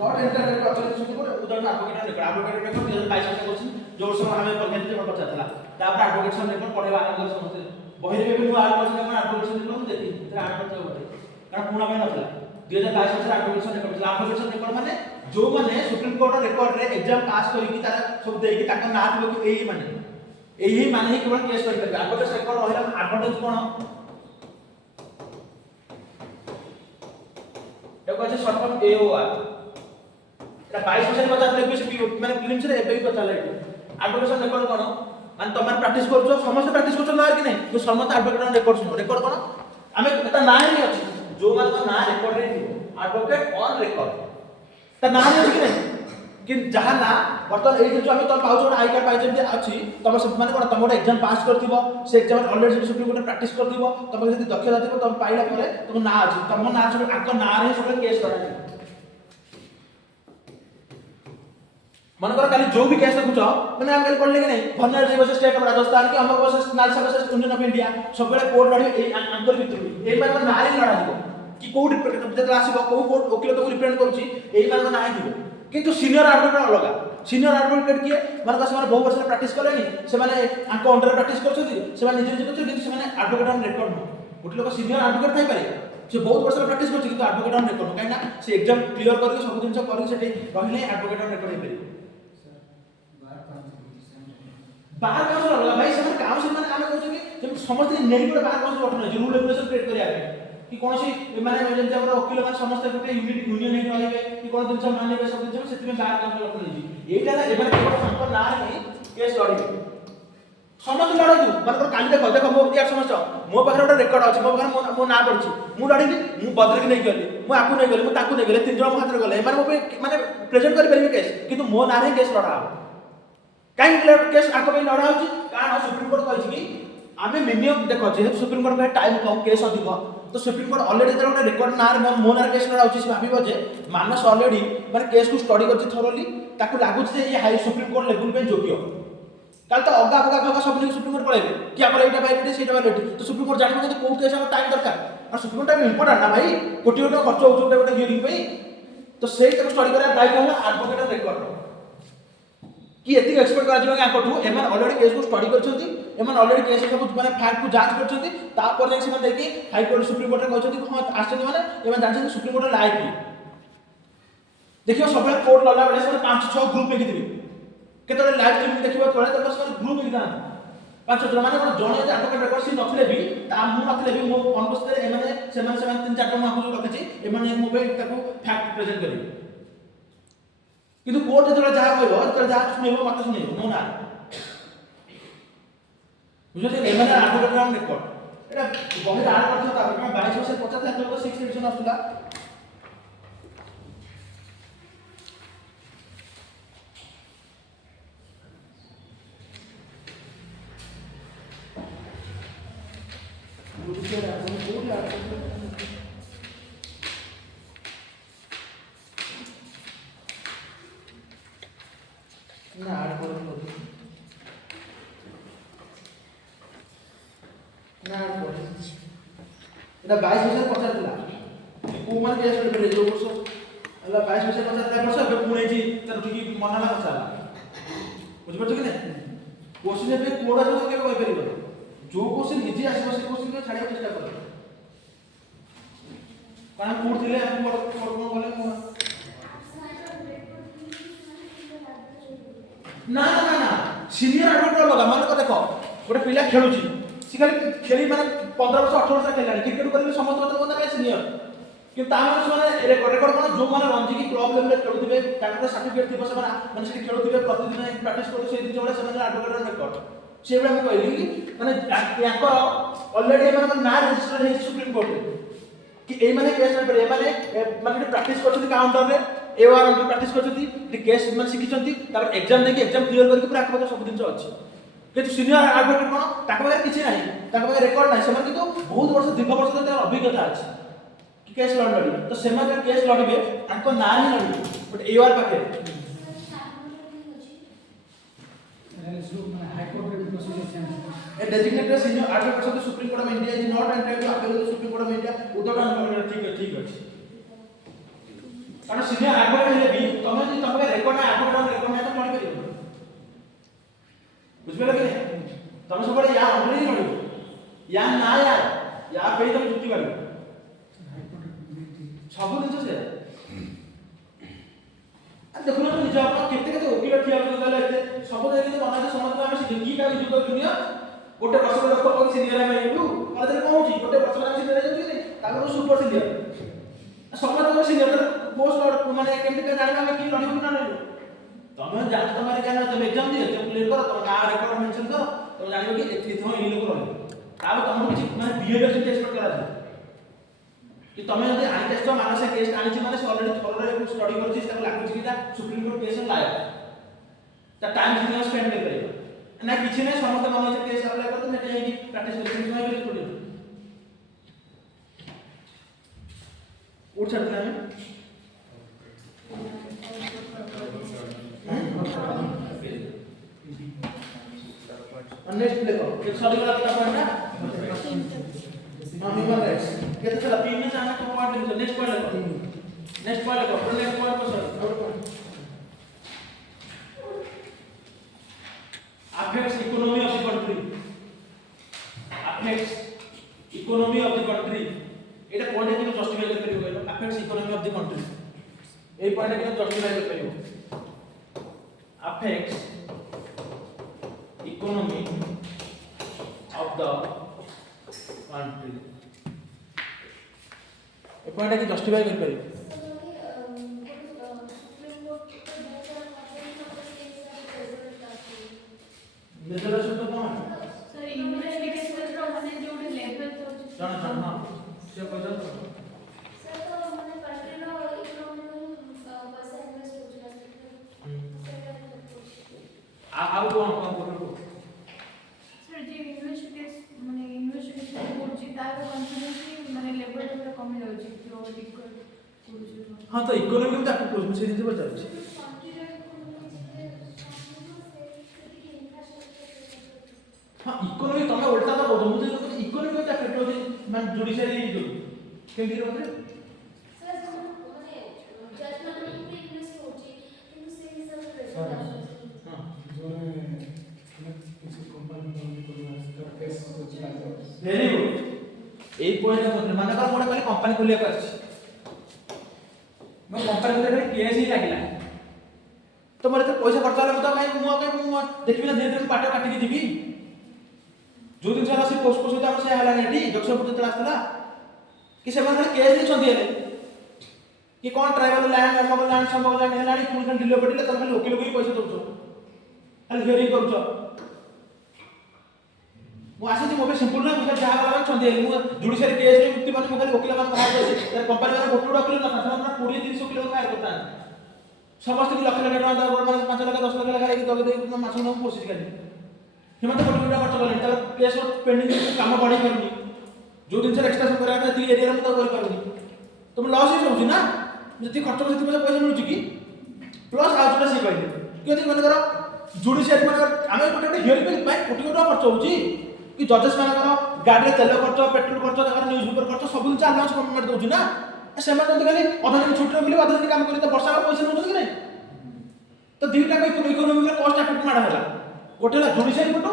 not entitled to appeal in the Supreme Court without advocate record. Advocate record 2022 से question जो समय हमें पढ़ने थे पता चला तापर advocate से record पढ़ेवा आनंद समझते बहिरे में भी नु advocate से record देखी तेरा advocate होते कारण पुना में नथला 2022 से एडवोकेशन रेकॉर्ड ला एडवोकेशन रेकॉर्ड माने जो माने सुप्रीम कोर्ट रेकॉर्ड रे एग्जाम पास करी कि तारा सब देकी ताका ना आथबो कि एही माने ही केवल केस करि परबे एडवोकेशन रेकॉर्ड रहला एडवांटेज कोन देखो जे शॉर्ट फॉर्म एओआर एटा 22% बता ले माने प्रीलिम्स रे एबे भी बता ले एडवोकेशन रेकॉर्ड कोन माने तमार प्रैक्टिस करछो समस्त प्रैक्टिस करछो ना कि नै जो समस्त एडवोकेट रेकॉर्ड सुनो रेकॉर्ड कोन हमें एटा ना ही अछि जो मतलब ना रिकॉर्ड रे एडवोकेट ऑन रिकॉर्ड त ना है कि नहीं कि जहां ना बर्तन एई जो हम तम पाउछ आई कार्ड पाइछ जे अछि तम सब माने कोन तम एग्जाम पास करथिबो से exam already supreme court practice करथिबो तम जदी दक्षता थिबो तम पाइला परे तम ना अछि तम ना सब आक ना रे सब केस करा मन कर खाली जो भी केस देखुछ माने हम कल पढ़ले कि नहीं Bhanwar versus state of Rajasthan कि Amar versus NALSA versus union of India सब बेले कोर्ट लड़ी ए आंकर भितर ए माने ना रे लड़ा दिबो कि कोड जेतला आसीबो को कोड वकील तो रिप्रेजेंट करूची एही मान को नाही दिबो किंतु सीनियर एडवोकेट अलगा सीनियर एडवोकेट किए मान का से बहु वर्ष प्रैक्टिस करलेनी से माने आंको अंडर प्रैक्टिस करछथि से माने निजे निजे किंतु से माने एडवोकेट ऑन रेकॉर्ड नो गोटे लोक सीनियर एडवोकेट थाई पारे से बहुत वर्ष प्रैक्टिस करछि किंतु एडवोकेट ऑन रेकॉर्ड काई ना से एग्जाम क्लियर करके सब दिन करके सेठी रहिले एडवोकेट ऑन रेकॉर्ड हेबे बाहर काउंसिल अलगा भाई से काउंसिल माने आमे कहछु कि समस्त नेही गोटे बाहर काउंसिल गठन होय रूल रेगुलेशन क्रिएट करिया कि कौन सी माने जेंते हमर वकील मान समस्त गोटे यूनियन हे रहबे कि कोन दिन सब मानेबे सब दिन सेति में बाहर काउंसिल गठन होई एटा ना एबे केवल संपर ना रे केस लड़िबे समस्त लड़ाई माने काली देखो मो यार समस्त मो पाखरे गोटे रेकॉर्ड अछि मो पाखरे मो ना पड़छि मु लड़िली मु बदल के नहीं गली मु आकु नहीं गली मु ताकु नहीं गली तीन जण मो हाथ रे गले माने मो माने प्रेजेंट करि परिबे केस किंतु मो ना रे केस लड़ा काई केस आको पे लड़ा होछि कारण सुप्रीम कोर्ट कहछि कि आमे मिनिमम देखो जेहेतु सुप्रीम कोर्ट पे टाइम कम केस अधिक तो सुप्रीम कोर्ट ऑलरेडी जरा गोटे रेकॉर्ड ना मो ना केस लड़ा होछि से भाबिबो जे मानस ऑलरेडी माने केस को स्टडी करछि थरोली ताकू लागु जे ये हाई सुप्रीम कोर्ट लेवल पे योग्य काल तो अगा अगा सब नहीं सुप्रीम कोर्ट पळेबे कि हमर एटा बाइलिटी सेटा बाइलिटी तो सुप्रीम कोर्ट जानिबो कि कोर्ट केस हम टाइम दरकार और सुप्रीम कोर्ट इंपोर्टेंट ना भाई कोटी कोटी खर्च होउछ गोटे हियरिंग पे तो सेटा स्टडी करा दायित्व होला एडवोकेट रेकॉर्ड कि एति एक्सपेक्ट करा जिबो कि आकठू एमन ऑलरेडी केस को स्टडी करछथि एमन ऑलरेडी केस को माने फैक्ट को जांच करछथि तापर जे से देखि हाई कोर्ट सुप्रीम कोर्ट रे कहछथि हां आछथि माने एमन जानछथि सुप्रीम कोर्ट लायक कि देखियो सबले कोर्ट लला बेले से 5-6 ग्रुप में किथिबे केतरे लाइव स्ट्रीम देखिबो तळे त बस ग्रुप में किथान 5 जण माने कोन जणे जे एडवोकेट रेकॉर्ड सी नथिले भी ता मु नथिले भी मो अनुपस्थित एमने सेमन 3-4 जण माकु रखछि एमन एक मोबाइल ताको फैक्ट प्रेजेंट करिवे किंतु कोर्ट जेतरा जहा कहबो जेतरा जहा सुनेबो मत सुनेबो नो ना बुझते एमने एडवोकेट रेकॉर्ड एटा बहुत आड़ करथि ता 22 वर्ष 50 था तो 6 एडिशन आसुला जुडिशियल आपण कोड आड ना आड करून होतो ना आड करून এটা 22 বছর পচারଥିଲା কোন মানে কেস করে যে বর্ষ ହେଲା 22 বছর পচারଥିଲା বর্ষ ଏବେ ପୁଣି ଏଠି ତାର ଠିକି ମନାଲା ପଚାରଲା ବୁଝିପାରୁଛ କି ନାହିଁ क्वेश्चन ଏବେ କୋଡ ଆସିବ କେବେ କହିପାରିବ जो क्वेश्चन इजी ଆସିବ ସେ क्वेश्चन କୁ ଛାଡିବାକୁ ଚେଷ୍ଟା କର କାରଣ କୋଡ ଥିଲେ ଆମେ କୋଡ ଗଲେ ନା ନା ନା ନା ସିନିୟର ଆଡଭୋକେଟ ଲଗା ମାନେ ଦେଖ ଗୋଟେ ପିଲା ଖେଳୁଛି ସେ ଖାଲି ଖେଳି ମାନେ 15 ବର୍ଷ 18 ବର୍ଷ ଖେଳିଲାଣି କ୍ରିକେଟ କରିଲେ ସମସ୍ତେ ମତେ କହନ୍ତି ସିନିୟର କିନ୍ତୁ ତା ମାନେ ସେମାନେ ରେକର୍ଡ କଣ ଯୋଉ ମାନେ ରଞ୍ଜି କି କ୍ଲବ ଲେଭେଲ ଖେଳୁଥିବେ ତାଙ୍କର ସାର୍ଟିଫିକେଟ ଥିବ ସେମାନେ ମାନେ ସେଠି ଖେଳୁଥିବେ ପ୍ରତିଦିନ ପ୍ରାକ୍ଟିସ କରୁଥିବେ ସେଇ ଜିନିଷ ଗୁଡା ସେମାନେ ଆଡଭୋକେଟ ରେକର୍ଡ ସେଇଭଳିଆ ମୁଁ କହିଲି କି ମାନେ ତାଙ୍କର ଅଲରେଡି ଏମାନଙ୍କ ନାଁ ରେଜିଷ୍ଟର ହେଇଛି ସୁପ୍ରିମ କୋର୍ଟରେ कि ए माने केस नंबर ए माने माने प्रैक्टिस करछथि काउंटर रे ए वार अंदर प्रैक्टिस करछथि केस माने सिखिछथि तार एग्जाम देके एग्जाम क्लियर करके पूरा आके सब दिन अछि कि सीनियर एडवोकेट कोन ताको बारे किछि नाही ताको बारे रेकॉर्ड नाही सेमान कितो बहुत वर्ष दीर्घ वर्ष तक अभिज्ञता अछि कि केस लड़लि तो सेमान केस लड़िबे ताको ना ही लड़िबे बट ए वार पाखे हाई कोर्ट रे procedure change A designated senior advocate of the Supreme Court of India is not entitled to appeal to the Supreme Court of India without an ठीक है कारण senior advocate हेले भी तमे जे तमे रेकॉर्ड ना advocate रेकॉर्ड ना तो पढ़ि परियो बुझबेला कि तमे सब या अंडर ही नडियो या ना या पे तमे जुक्ति करियो सब दिन से देखो ना निज आप केते केते वकील ठिया होतले एते सब देखि बनाते समाज में हम की का जुग दुनिया गोटे वर्ष लोक को सीनियर में हेलु आदर कोन होची गोटे वर्ष में सीनियर हेजु कि ताको सुपर सीनियर समाज में सीनियर पोस्ट माने केमति के जानिबा में की लडियो कि ना लडियो तमे जान तमारे ज्ञान तमे एग्जाम दियो तमे क्लियर करो तमे का रेकॉर्ड मेंशन करो तमे जानिबो कि एथि थो ई लोक रहि ताव तमे किछि माने बिहेवियर से एक्सपेक्ट करा जाय कि तमे जदि आई टेस्ट मानस केस आनिछि माने ऑलरेडी थोरो स्टडी करछि ताको लागुछि कि ता सुप्रीम कोर्ट केस लायक ता टाइम सिनियर स्पेंड कर परियो ना किछि नै समस्त मन से केस अप्लाई करतो नेटे कि प्रैक्टिस करछि नै बेले पडियो उठ छडला है नेक्स्ट देखो एक सॉरी वाला किताब पढ़ना ह्यूमन राइट्स केते चला तीन में जाना तो पॉइंट लिखो नेक्स्ट पॉइंट लिखो नेक्स्ट पॉइंट पर sorry affects economy of the country affects economy of the country Etah point के जस्टिफाई कर परियो कहलो affects economy of the country A point के जस्टिफाई कर परियो affects economy of the country A point के justify कर परियो मेजरमेंट तो कौन सर इन्वेस्टिगेशन रो माने जो लेवल तो जान हां से पैसा तो सर तो माने कंट्री रो इकोनॉमी में पैसा इन्वेस्ट हो जाता है आउ कौन बोलो सर जे इन्वेस्टिगेशन करछि तार कॉन्फिडेंस माने लेवल तो कम जाउछि जो अधिक करछि हां तो इकोनॉमी में ताको क्लोज में से दिन बता छै हां इकोनॉमी तमे उल्टा तो बोल मुझे तो इकोनॉमी में अफेक्ट होती मान जुडिशियरी जो केमि होते सर माने जजमेंट में इन्वेस्ट होछि किंतु से हिसाब से पैसा हां जो किसी कंपनी को केस तो चला वेरी गुड ए पॉइंट माने कर मोडे खाली कंपनी खोलिया करछि मैं कंपनी को खाली केस ही लागिला तो मोरे तो पैसा खर्च होला तो काई मु देखबी ना धीरे धीरे पाटा काटी के जीबी जो दिन सारा से पोस्ट पोस्ट होता से हला नेटी जक्सनपुर जतला आस्तला कि से खाली केस नहीं छंदी हेले कि कोन ट्राइबल लैंड समबल लैंड हेलानी पुल खान डिले पटिले त खाली वकील को ही पैसा दउछो खाली हियरिंग करछो मु आसे मोबे सिंपल ना मुझे जा गला छंदी हेले मु जुडिशियरी केस रे मुक्ति माने खाली वकील मान बाहर जाय तर कंपनी वाला गोटो वकील ना था हमरा 20 30 वकील बाहर करता समस्त की लाख लाख टका दा माने 5 लाख 10 लाख लगा के दगे दे मास न पोसिस खाली हिमंत कोटी कोटी खर्च करले तर केस पेंडिंग काम बढ़ी करनी जो दिन एक्सट्रा सब करा था एरिया में तो कर पारुनी तुम लॉस ही होउची ना जति खर्च से पैसा मिलुची कि प्लस आ जोटा सी पाइले केति मन करो जुडिशियरी मन आमे गोटे गोटे हियरिंग पे कोटी कोटी खर्च होउची कि जजेस मान करो गाड़ी तेल खर्च पेट्रोल खर्च तकर न्यूज पेपर खर्च सब दिन अनाउंस गवर्नमेंट दोउची ना सेमा जंत खाली अधा दिन छुट्टी मिली अधा दिन काम करी तो वर्षा पैसा नउछ कि नहीं तो दुईटा को इकोनॉमी में कॉस्ट अफेक्ट माडा होला गोटे होला जुडिशियरी कोटो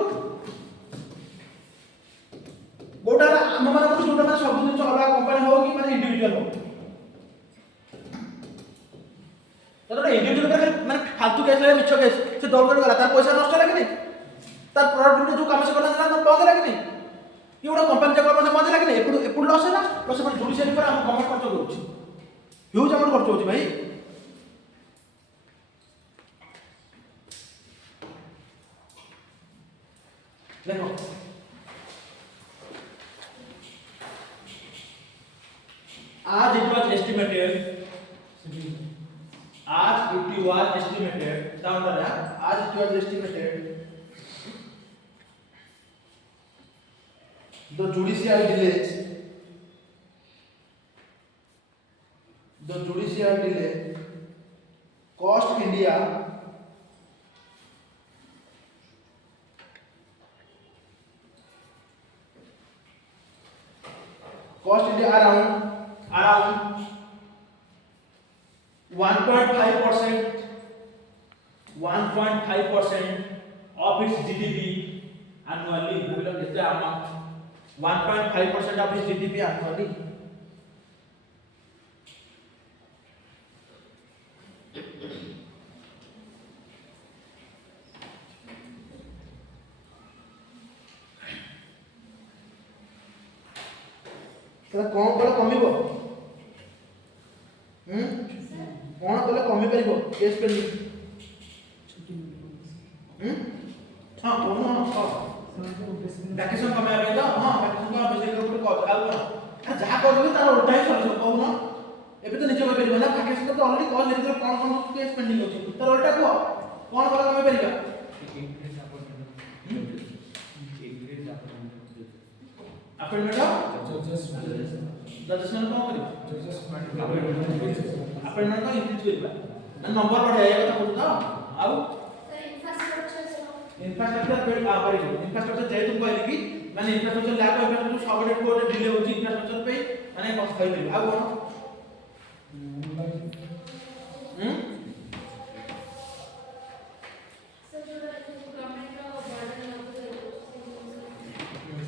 गोटा हम मान को जोटा माने सब दिन अलग कंपनी हो कि माने इंडिविजुअल हो तो इंडिविजुअल पर माने फालतू केस ले मिछ केस से दौड़ कर गला तार पैसा नष्ट लागे नहीं तार प्रोडक्ट जो काम से करना ना बंद लागे नहीं कि ओडा कंपनी जगह पर बंद लागे नहीं एपुड लॉस है ना लॉस पर जुडिशियरी पर हम गवर्नमेंट खर्च करूची ह्यूज अमाउंट खर्च होची भाई देखो आज it was estimated down there as it was estimated the judicial delay cost India around 1.5% of its GDP annually. 1.5% of its GDP annually. कौन कले कमिबो कौन कले कमी परिबो केस पेंडिंग हां कौन हां वैकेशन कमे आबे तो हां वैकेशन का बेसी लोग को आउ ना जहा करबे तार उल्टा ही चलछ कहू ना एबे तो निजे परिबो ना वैकेशन तो ऑलरेडी कॉल लेके कौन केस पेंडिंग होची तार उल्टा को कौन कले कमे परिबा अपॉइंटमेंट अपॉइंटमेंट को इंक्रीज करबा ना नंबर बढ़ाया କଥା कहू तो आउ इंफ्रास्ट्रक्चर पे आ पारी इंफ्रास्ट्रक्चर जे तुम कहली कि माने इंफ्रास्ट्रक्चर लैक इंफ्रास्ट्रक्चर सबडे को डिले होची इंफ्रास्ट्रक्चर पे माने कौन कहली आ कोन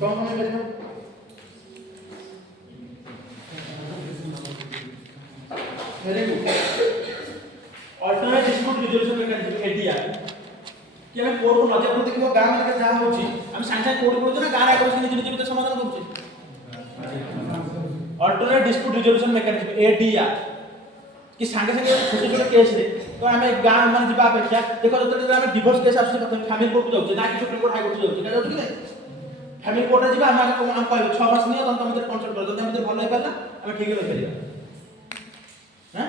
कौन कौन करेगा very good alternate dispute resolution mechanism ADR कि हम कोड को नजर पर देखिबो गां में जहा होची हम सांसा कोड को ना गां रे आकर निज निज भीतर समाधान करूची alternate dispute resolution mechanism ADR कि सांगे सांगे छोटे छोटे केस रे तो हमें गां मान जिबा अपेक्षा देखो जतले हम डिवोर्स केस आछे प्रथम फैमिली कोर्ट को जाउचे ना कि सुप्रीम कोर्ट हाई कोर्ट जाउचे का जाउचे कि नहीं फैमिली कोर्ट रे जिबा हम कहबो 6 मास नियो तम भीतर कंसल्ट करो तम भीतर भलो हे परला हम ठीक हे परिया हैं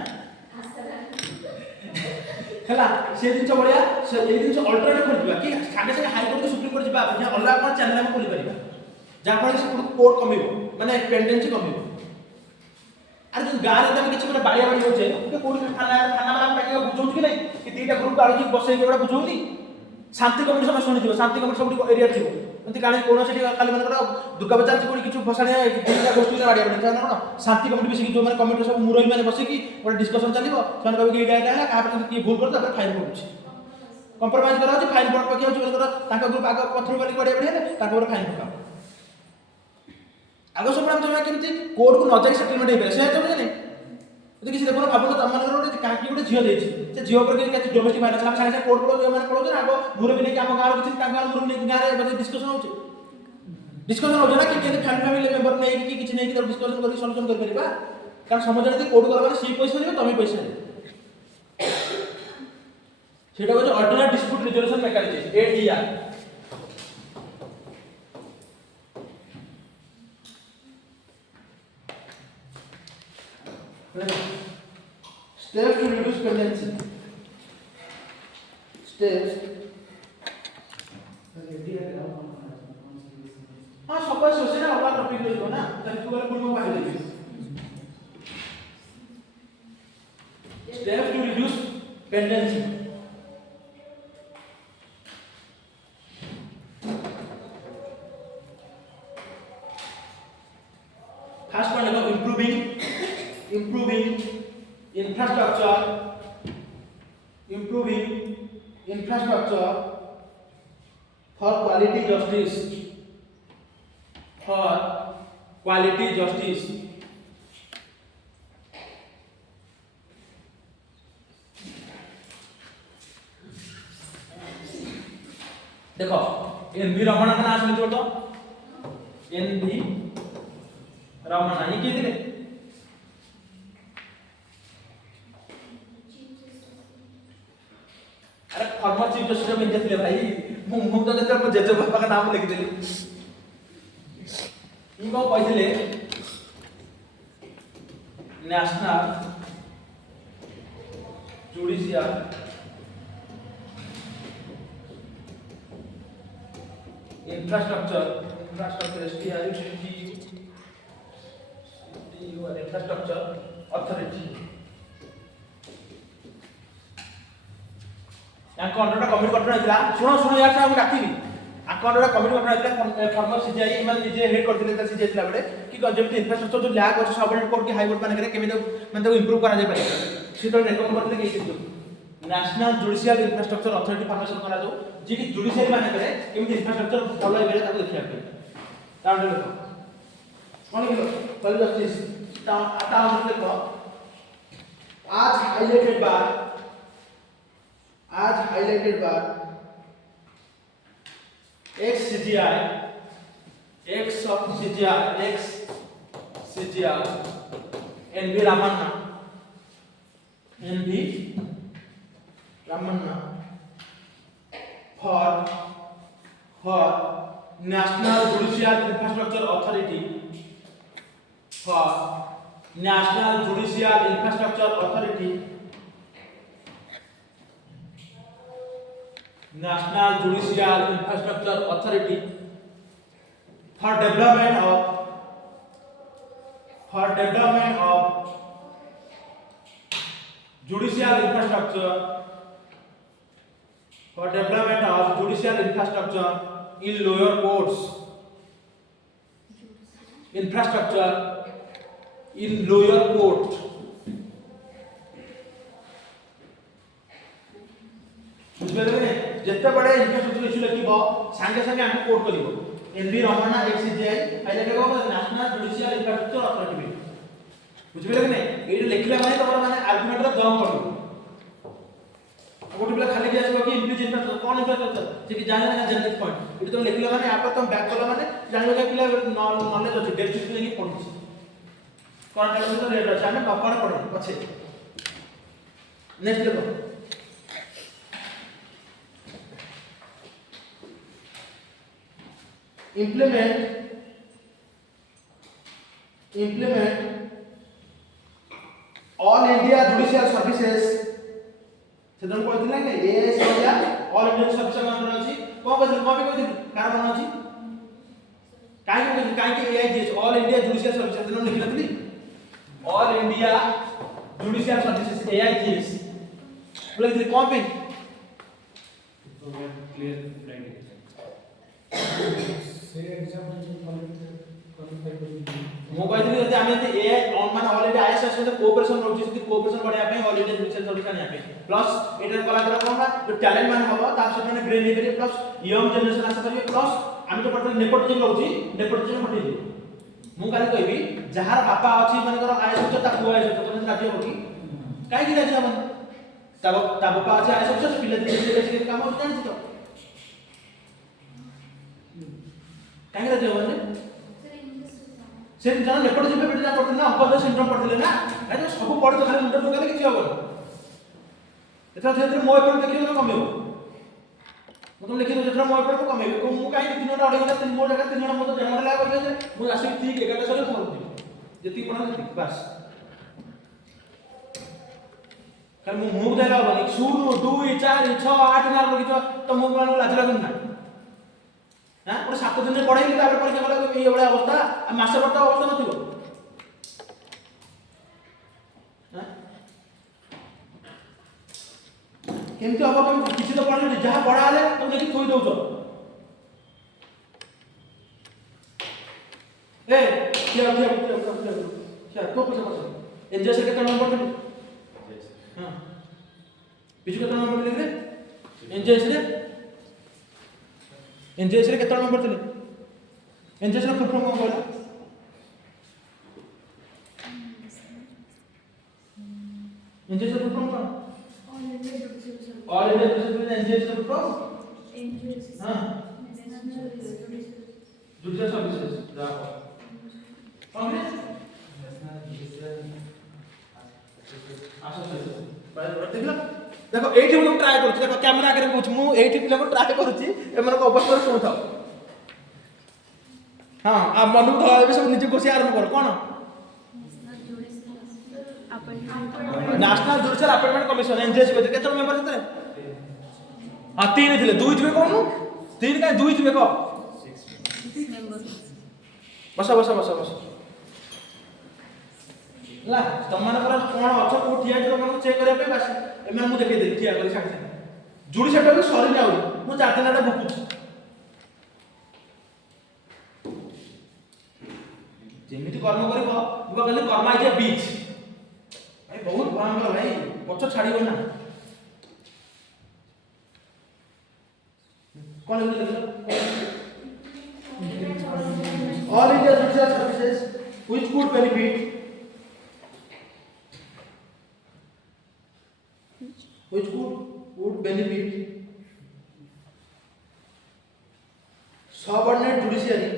हला से दिन बढ़िया से ए दिन अल्टरनेट कर दिबा कि सांगे सांगे हाई कोर्ट को सुप्रीम कोर्ट जिबा जे अलग कोन चैनल में खोली परिबा जा फल से कोर्ट कमिबो माने पेंडेंसी कमिबो अरे जो गारे तम किछ गोटे बाड़िया बाड़ी होचे के कोर्ट थाना वाला टाके बुझौत कि नहीं कि दीटा ग्रुप आड़ी बसै के गोटा बुझौनी शांति कमिटी समय सुनि दिबो शांति कमिटी सब एरिया थिबो अंति काले कोनो सेठी काली मन दुर्गा बाजार कोडी किछु फसाणिया दुर्गा गोष्ठी रे बाड़िया बाड़ी ना शांति कमिटी बेसी जो माने कमिटी सब मुरई माने बसे कि गोटे डिस्कशन चलिबो सन कहबो कि एटा है का पर कि भूल कर तब फाइन पडुछि कंप्रोमाइज करा होछि फाइन पड पके होछि माने ताका ग्रुप आगे पथर वाली बाड़िया बाड़ी ताका पर फाइन पका आगो सब हम जमा केमति कोर्ट को न जाई सेटलमेंट हे बेले से जमे नहीं यदि किसी देखो भाबो त मन गोटे काकी गोटे झियो देछि से झियो पर के डोमेस्टिक वायलेंस हम साथे कोर्ट को माने पळो आगो मुरे भी नहीं काम गार किछि ताका मुरे नहीं गारे बजे डिस्कशन होछि ना कि फैमिली मेंबर नहीं कि किछि नहीं कि डिस्कशन करी सॉल्यूशन कर परिबा कारण समझ जदी कोर्ट गला माने सी पैसा देबे तमे पैसा दे सेटा हो alternate dispute resolution mechanism ADR Steps to reduce pendency. Steps. ADR हाँ सब बस सोचे ना अगला टॉपिक ले लो ना तब इसको वाला पूर्ण बाहर ले steps to reduce dependency first one is improving infrastructure for quality justice देखो एनवी रमणा का नाम सुनियो तो एनवी रमणा ये किए थे अरे फॉर्मर चीफ जस्टिस में थे भाई मुंह तो जब जज बाबा का नाम लिख देली इनको कहले national judicial infrastructure infrastructure authority यहाँ कॉन्ट्रैक्ट कमिटी गठन होइला सुनो यार से हम डाकिबी आ कॉन्ट्रैक्ट कमिटी गठन होइला फॉर्मर सीजीआई माने निजे हेड करथिले त सीजीआई थिला बडे कि जेमति इंफ्रास्ट्रक्चर जो लैग अछि सबरेट कोर्ट के हाई कोर्ट माने करे केमे माने तो इंप्रूव करा जाय पारे से तो रेकमेंड करथिले कि national judicial infrastructure authority formation करा जो जे कि जुडिशियल माने करे केमति इंफ्रास्ट्रक्चर भलो हेबे ताको देखिया पे तांडे देखो कोन लिखो कल जस्टिस आता हम देखो आज highlighted bar x CGI NV Ramanna for National Judicial Infrastructure Authority for development of judicial infrastructure in lower courts बुझबे जत्ते बड़े इंफ्रास्ट्रक्चर इशू लकीबो संगे संगे हम कोड करिवो एनवी रमणा एक्ससीजीआई हाइलाइट को नेशनल जुडिशियल इंफ्रास्ट्रक्चर अथॉरिटी बुझबे ने एडी लिखला माने तमर माने आर्गुमेंट रो दम पड़ो गोटे पिला खाली के आसबो कि इंप्लीज इंफ्रास्ट्रक्चर कोन इंफ्रास्ट्रक्चर से कि जाने ना जनरल पॉइंट एडी तुम लिखला माने आपा तुम बैक करला माने जानिबो कि पिला नॉलेज अछि डेप्थ से नहीं पढ़िछ कोन टाइम तो रेड अछि हम कपड़ पढ़े पछे नेक्स्ट देखो implement all India judicial services Seddon कहथिला कि एएस या ऑल इंडिया सर्विस मान अछि कोन कहथिल कारण अछि काहे कि एआईजीएस all India judicial service Seddon लिखि नथि ऑल इंडिया जुडिशियल सर्विसेज एआईजीएस बोले कि कोन पे क्लियर ब्राइट से एग्जांपल मो कहथिली जदि आमे एआई मान ऑलरेडी आईएसएस से कोऑपरेशन होछि से कोऑपरेशन बढ़िया पे ऑल इंडिया जुडिशियल सर्विस आनिया पे प्लस एटर कला द्वारा कोन जो टैलेंट मान होबो ता से माने ब्रेन हे करिए प्लस यंग जनरेशन आसे करिए प्लस आमे जो पटल नेपोटिज्म रहउछि नेपोटिज्म हटि जे मु काली कहबी जहार बापा अछि माने कर आईएसएस ता पुआ आईएसएस तो राज्य होगी काहे कि राज्य हबन ता बापा अछि आईएसएस पिले जे काम हो जानि तो काहे राज्य हबन से जन नेपोटिज्म पे बेटा पड़ते ना अपॉज सिंड्रोम पड़ते ना अरे सब पड़ तो खाली मुंड टोकाले किछि हबन एतरा थेत्र मोय पर देखियो ना कमेबो मु तुम लिखि दो जेतरा मोय पर कमेबो को मु काई 3 घंटा 2.5 घंटा 3 मोड लगा 3 घंटा मो तो जमा लगा कर जे मु आसी ठीक 11 सरे मोर जति पड़ा जति बस कर मु मुख देला बनी 0 2 4 6 8 ना लगी तो मु मान लाज लागन ना हां पूरा 7 दिन पढ़ाई तापर परीक्षा कला ए बड़ा अवस्था आ मासे वर्ष अवस्था नथिबो हां केमती अब किछि तो पढ़ले जहां पढ़ा आले तो नेकी थोई दउछो ए क्या तो पूछ एनजे से केतना नंबर थे हां बिजु केतना नंबर थे रे एनजे से केतना नंबर थे एनजे से फुल फॉर्म कोन कहला एनजे से फुल फॉर्म कोन all India judicial all India judicial NJ से फुल फॉर्म एनजीओ हां नेशनल जुडिशियल जुडिशियल सर्विसेज जाओ कांग्रेस नेशनल जुडिशियल आशा देखला देखो एठी हम ट्राई करू देखो कैमरा आगे कहूछ मु एठी पिला को ट्राई करूची एमन को अवस्था सुनु थाओ हां आ मनु धवा भी सब निजे कोसी आरंभ कर कोन नेशनल जुडिशियल अपॉइंटमेंट कमीशन एनजेएस को केतना मेंबर थे हां 3 थिले 2 थिबे कोन 3 का 2 थिबे को बस ला तमन पर कोन अछ को ठिया जे मन चेक करे पे बस एमे मु देखै दे ठिया करे साथे जुडी सेटा भी सरी जाउ मु 4 दिनटा बुकु जेमिति कर्म करबो मु कहले कर्म इज ए बीच भाई बहुत भयंकर भाई पछ छाड़ीबो ना कोन लिख all India judicial services which could benefit subordinate judiciary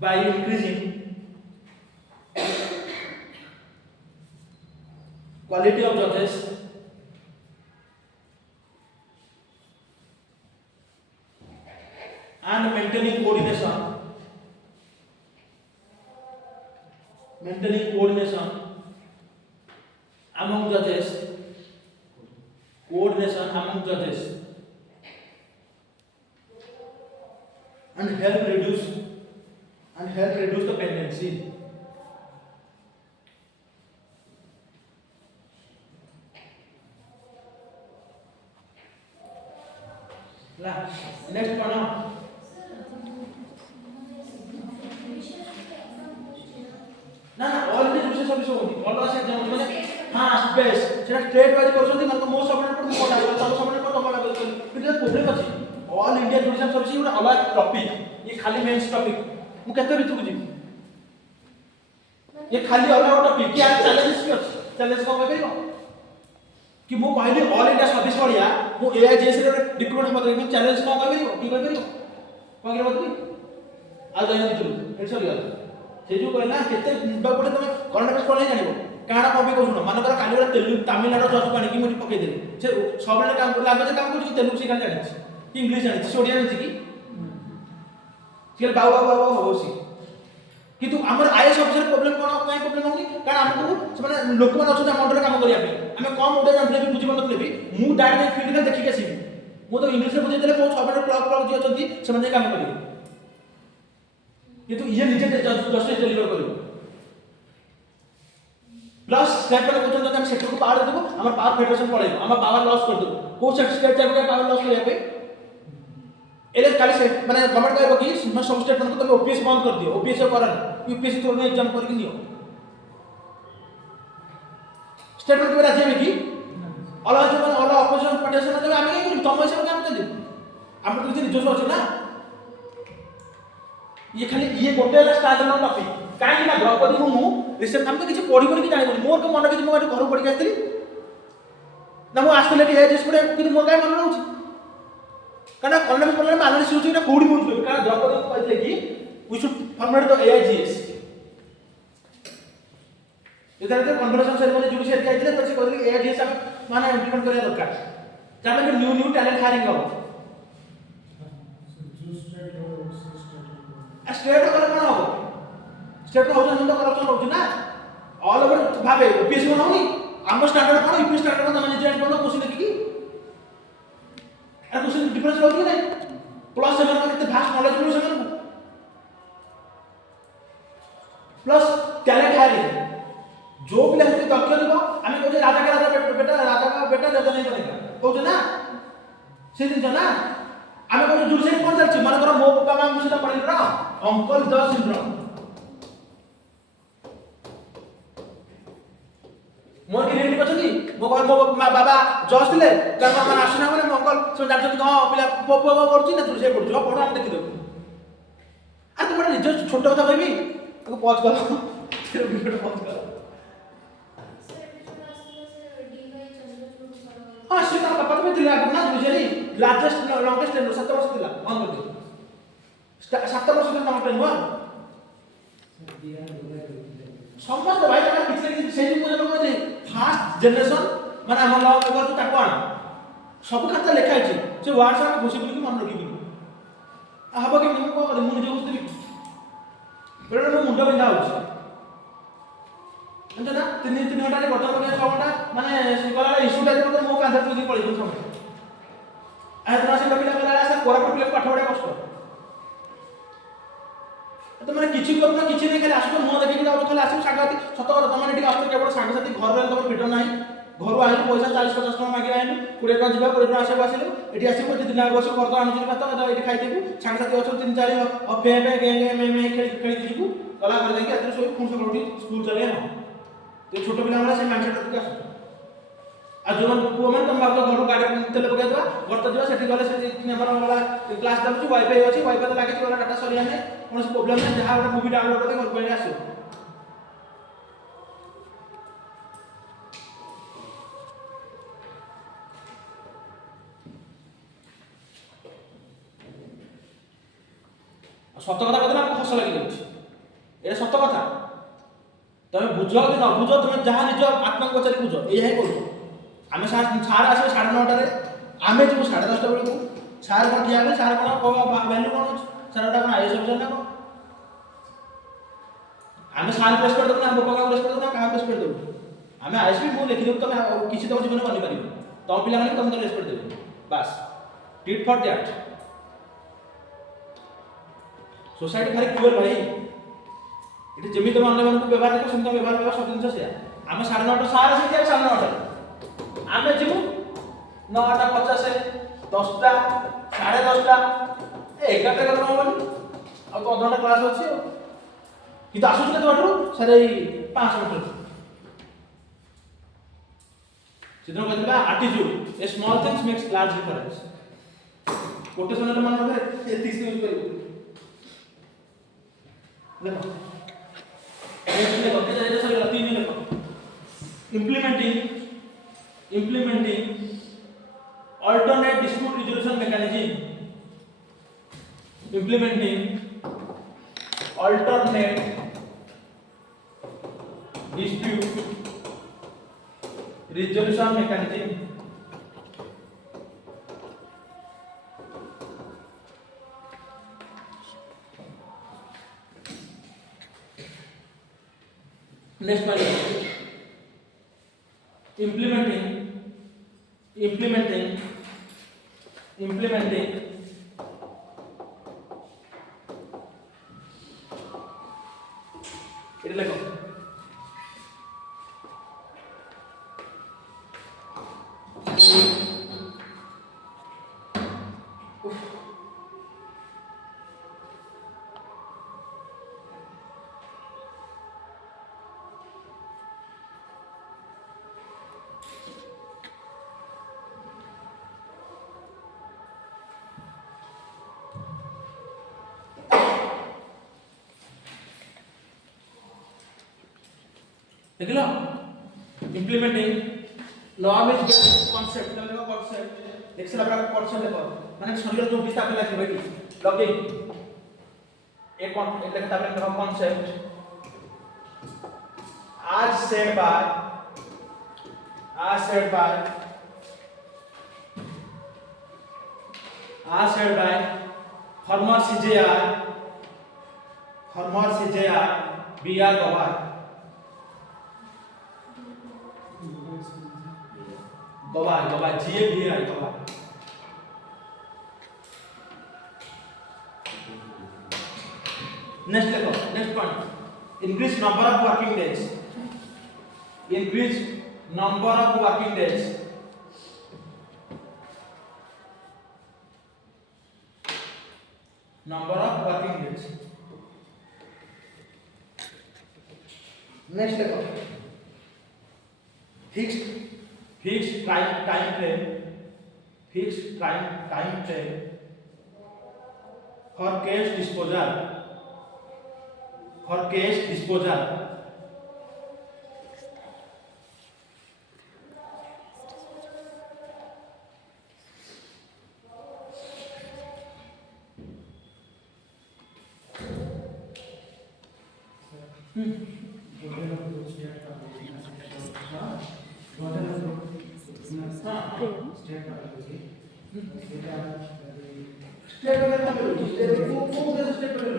by increasing quality of judges and maintaining coordination among judges and help reduce the pendency next one ना ऑल इंडिया जुडिशियल सर्विस होगी all आस exam माने हां space सेटा state wise करछथि मतलब most subordinate पर मोटा लागल सब सबऑर्डिनेट पर तमा लागल किते प्रॉब्लम अछि ऑल इंडिया जुडिशियल सर्विस ଗୋଟେ अलग टॉपिक ये खाली मेंस टॉपिक मु केते ऋतु को जी ये खाली अलग टॉपिक क्या चैलेंज की अछि चैलेंज को कहबो कि मु कहली ऑल इंडिया सर्विस पढ़िया मु एआईजीएस रे रिक्रूटमेंट मत कि चैलेंज को कहबो की कहबो कोन करबो तू आ जाय ऋतु एट सरी गला से जो कहला केते बटे तुम करंट अफेयर्स पढले जानिबो काना कॉपी को सुनो मानकर काली वाला तेलुगु तमिलनाडु जज को आनी मुठी पके देली से सबले काम करला आबे काम करू कि तेलुगु सिखा जानि कि इंग्लिश जानि से ओडिया जानि कि सिल बाबा होसी किंतु हमर आईएएस ऑफिसर प्रॉब्लम कोन काई प्रॉब्लम होनी कारण हमको से माने लोक माने अछि मंडल काम करिया पे हमें कम ओडिया जानले भी बुझी बनतले भी मु डायरेक्ट फील्ड में देखि के सी मु तो इंग्लिश में बुझे देले बहुत सबले प्लग जे अछंती से माने काम करियो किंतु ये निजे जस्टिस डिलीवर करियो प्लस स्टेट पर कोन हम सेक्टर को पावर देबो हमर पावर फेडरेशन पड़े हम पावर लॉस कर दो को स्टेट चाहे पावर लॉस करिया पे एले काली से माने गवर्नमेंट कहबो कि सब स्टेट को तुम ओपीएस बंद कर दियो ओपीएस करन यूपीएससी थोड़ा एग्जाम करके नियो स्टेट में राजी है कि ऑल ऑपोजिशन पार्टी से मतलब हम नहीं करू तुम ऐसे काम कर दे हम तो रिजोर्स अछि ना ये खाली ये गोटे स्टार्ट न टॉपिक काई ना द्रौपदी मु रिसेंट हम तो किछ पढी पढी कि जानि मोर के मन के मु घर पढी के आस्थिली ना मु आस्थिले कि एजेस पढे कि मोर काई मन रहउछि कारण कॉलेज पढले एनालिसिस होछि ना कोडी मोड कारण द्रौपदी को कहले कि वी शुड फॉर्मेट द एआईजीएस इधर के कन्वर्सेशन सेरेमनी जुडिशियल के आइले तो से कहले एआईजीएस हम माने इम्प्लीमेंट करे दरकार तामे न्यू टैलेंट हायरिंग हो स्टेट वाला कोन हो स्टेट को होजन तो करप्शन होछि ना ऑल ओवर भाबे ओपीएससी कोन होनी हम स्टैंडर्ड कोन यूपी स्टैंडर्ड कोन माने जेड कोन क्वेश्चन देखि आ क्वेश्चन डिफरेंस होती है प्लस सेवन का कितने भास्ट नॉलेज मिलो सेवन को प्लस टैलेंट है जो पिला हेतु दक्ष दिबो आमे कहू राजा के राजा बेटा राजा का बेटा राजा नहीं बनेगा कहू ना से दिन ना आमे कहू जुडिशियरी कोन चलछि माने करो मो बाबा मां मुझे पढ़िल ना अंकल द सिंड्रोम मोर के रिलेटिव अछनी मो घर मो बाबा जज थिले तार मां आसना माने मो अंकल से जानछन हां पिला पोपो करछि ना जुडिशियरी पढ़छु पढ़ो हम देखि देबो आ तुम निज छोट कथा कहबी तो पॉज करो तेरे वीडियो पॉज करो हाँ सीता पापा तो दिला ना जुडिशियरी लार्जेस्ट लॉन्गेस्ट टेन्योर 7 वर्ष दिला ऑन कर दे 7 वर्ष का नाम टेन्योर समस्त भाई का पिछले से जो मुझे कहले फास्ट जनरेशन माने हम लॉ पेपर तो ताको आन सब खाता लिखा है से वर्ड से घोषित कि मन रखिबी हबो कि मु को मु निजे बुझदेबी बेटा मो मुंडा बिंधा होछ अंत ना 3 घंटा रे बर्तन बने 6 घंटा माने सिकला इशू टाइप तो मो कांधा तुदी पळी कोन समय आ तना से कपिला कला से कोरापुट पिले पाठ पढा कष्ट तो माने किछि करना किछि नै खाली आसो मो देखि जाउ खाली आसो सागती सत কথা तमने ठीक आसो केवल सागसाती घर रे तम फ्रीडम नाही घर आइल पैसा 40 50 टका मागी आइल 20 टका जिबा 20 टका आसे आसिलो एठी आसी कोति दिन आगो घर तो आनु भात एठी खाइ देबू सागसाती अछो 3 4 अफे पे गे मे खेली खेली जीबू कला कर जाके आत्र सोई फुन सक उठी स्कूल चले न तो छोट पिला वाला से माइंडसेट तक आसो आ जोन पुओमन तम बाबा घर गाड़ी तेल पकाइ दवा घर तो जवा सेठी गले से हमर वाला क्लास दबछु वाईफाई अछि वाईफाई तो लागे वाला डाटा सरी आने कोन प्रॉब्लम नै जहा वाला मूवी डाउनलोड करके घर पहिले आसो सत कथा कहते आपको हस लगी जाए ये सत कथा तुम बुझ कि न बुझ तुम जहाँ निज आत्मा को पचारि बुझ ये करूँ आम सार आसवे 9:30 आम जी 10:30 बेलू सार कौन ठिया सार कौन भैल्यू कौन अच्छे सार गोटा कौन आईएस अफिसर ना कौन आम सार प्रेस कर देना बापा प्रेस कर देना क्या प्रेस कर देव आम आईएसपी मुझे लिखिदेव तुम किसी तुम जीवन बनी पार तुम पिला तुम तो रेस्पेक्ट देव बास टिट फॉर दैट सोसाइटी भारी क्रूएल भाई ये जमी तुम अन्य मन को व्यवहार देखो सुन व्यवहार सब जिन से आम 9:30 सार आसे 9:30 आम जीवु 9:50 10टा 10:30 11टा कथा होबनी आ तो अधघंटा क्लास अछि कि आसुछ के तोटू सर 5 मिनट सिद्धो कहला attitude a small things makes large difference quotation रे मन रखे ए 30 यूज करियो देखो ये देखो ये सर 3 देखो implementing alternate dispute resolution mechanism implementing alternate dispute resolution mechanism next one implementing it like देख लो implementing norm is based concept level का concept एक्सेल अपना concept देखो माने शरीर जो विस्तार में लगे भाई लॉगिंग एक लिखता है अपना concept as said by former CJR B.R. Gawar गवाह GAVI गवाह। नेक्स्ट देखो, next point, increase number of working days. Increase number of working days. Number of working days. Next देखो, fixed time frame for cash disposal step वगैरह का बोलो, step को कैसे step करें?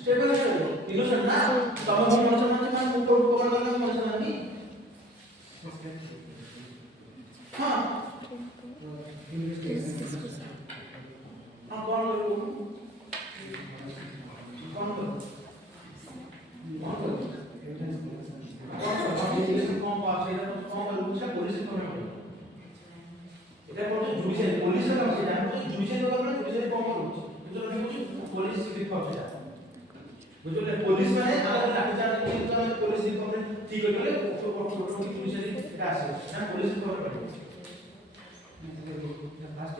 स्टेप वगैरह करो, इनोसेंट ना, तब हम इनोसेंट ना ऊपर ऊपर करना इनोसेंट नहीं। हाँ कौन करो? कौन पास है तो कौन करो? उसका पुलिस को এটা করতে জুডিশিয়াল পুলিশের কাছে যায় তো জুডিশিয়াল ব্যাপারে জুডিশিয়াল কম করছে বুঝলো কি বলছি পুলিশ সিভিক পাবে বুঝলে পুলিশ মানে আমাদের লাঠি চার্জ কিন্তু আমাদের পুলিশ সিভিক পাবে ঠিক হয়ে গেলে ছোট জুডিশিয়াল এটা আসে না পুলিশ পাবে ফার্স্ট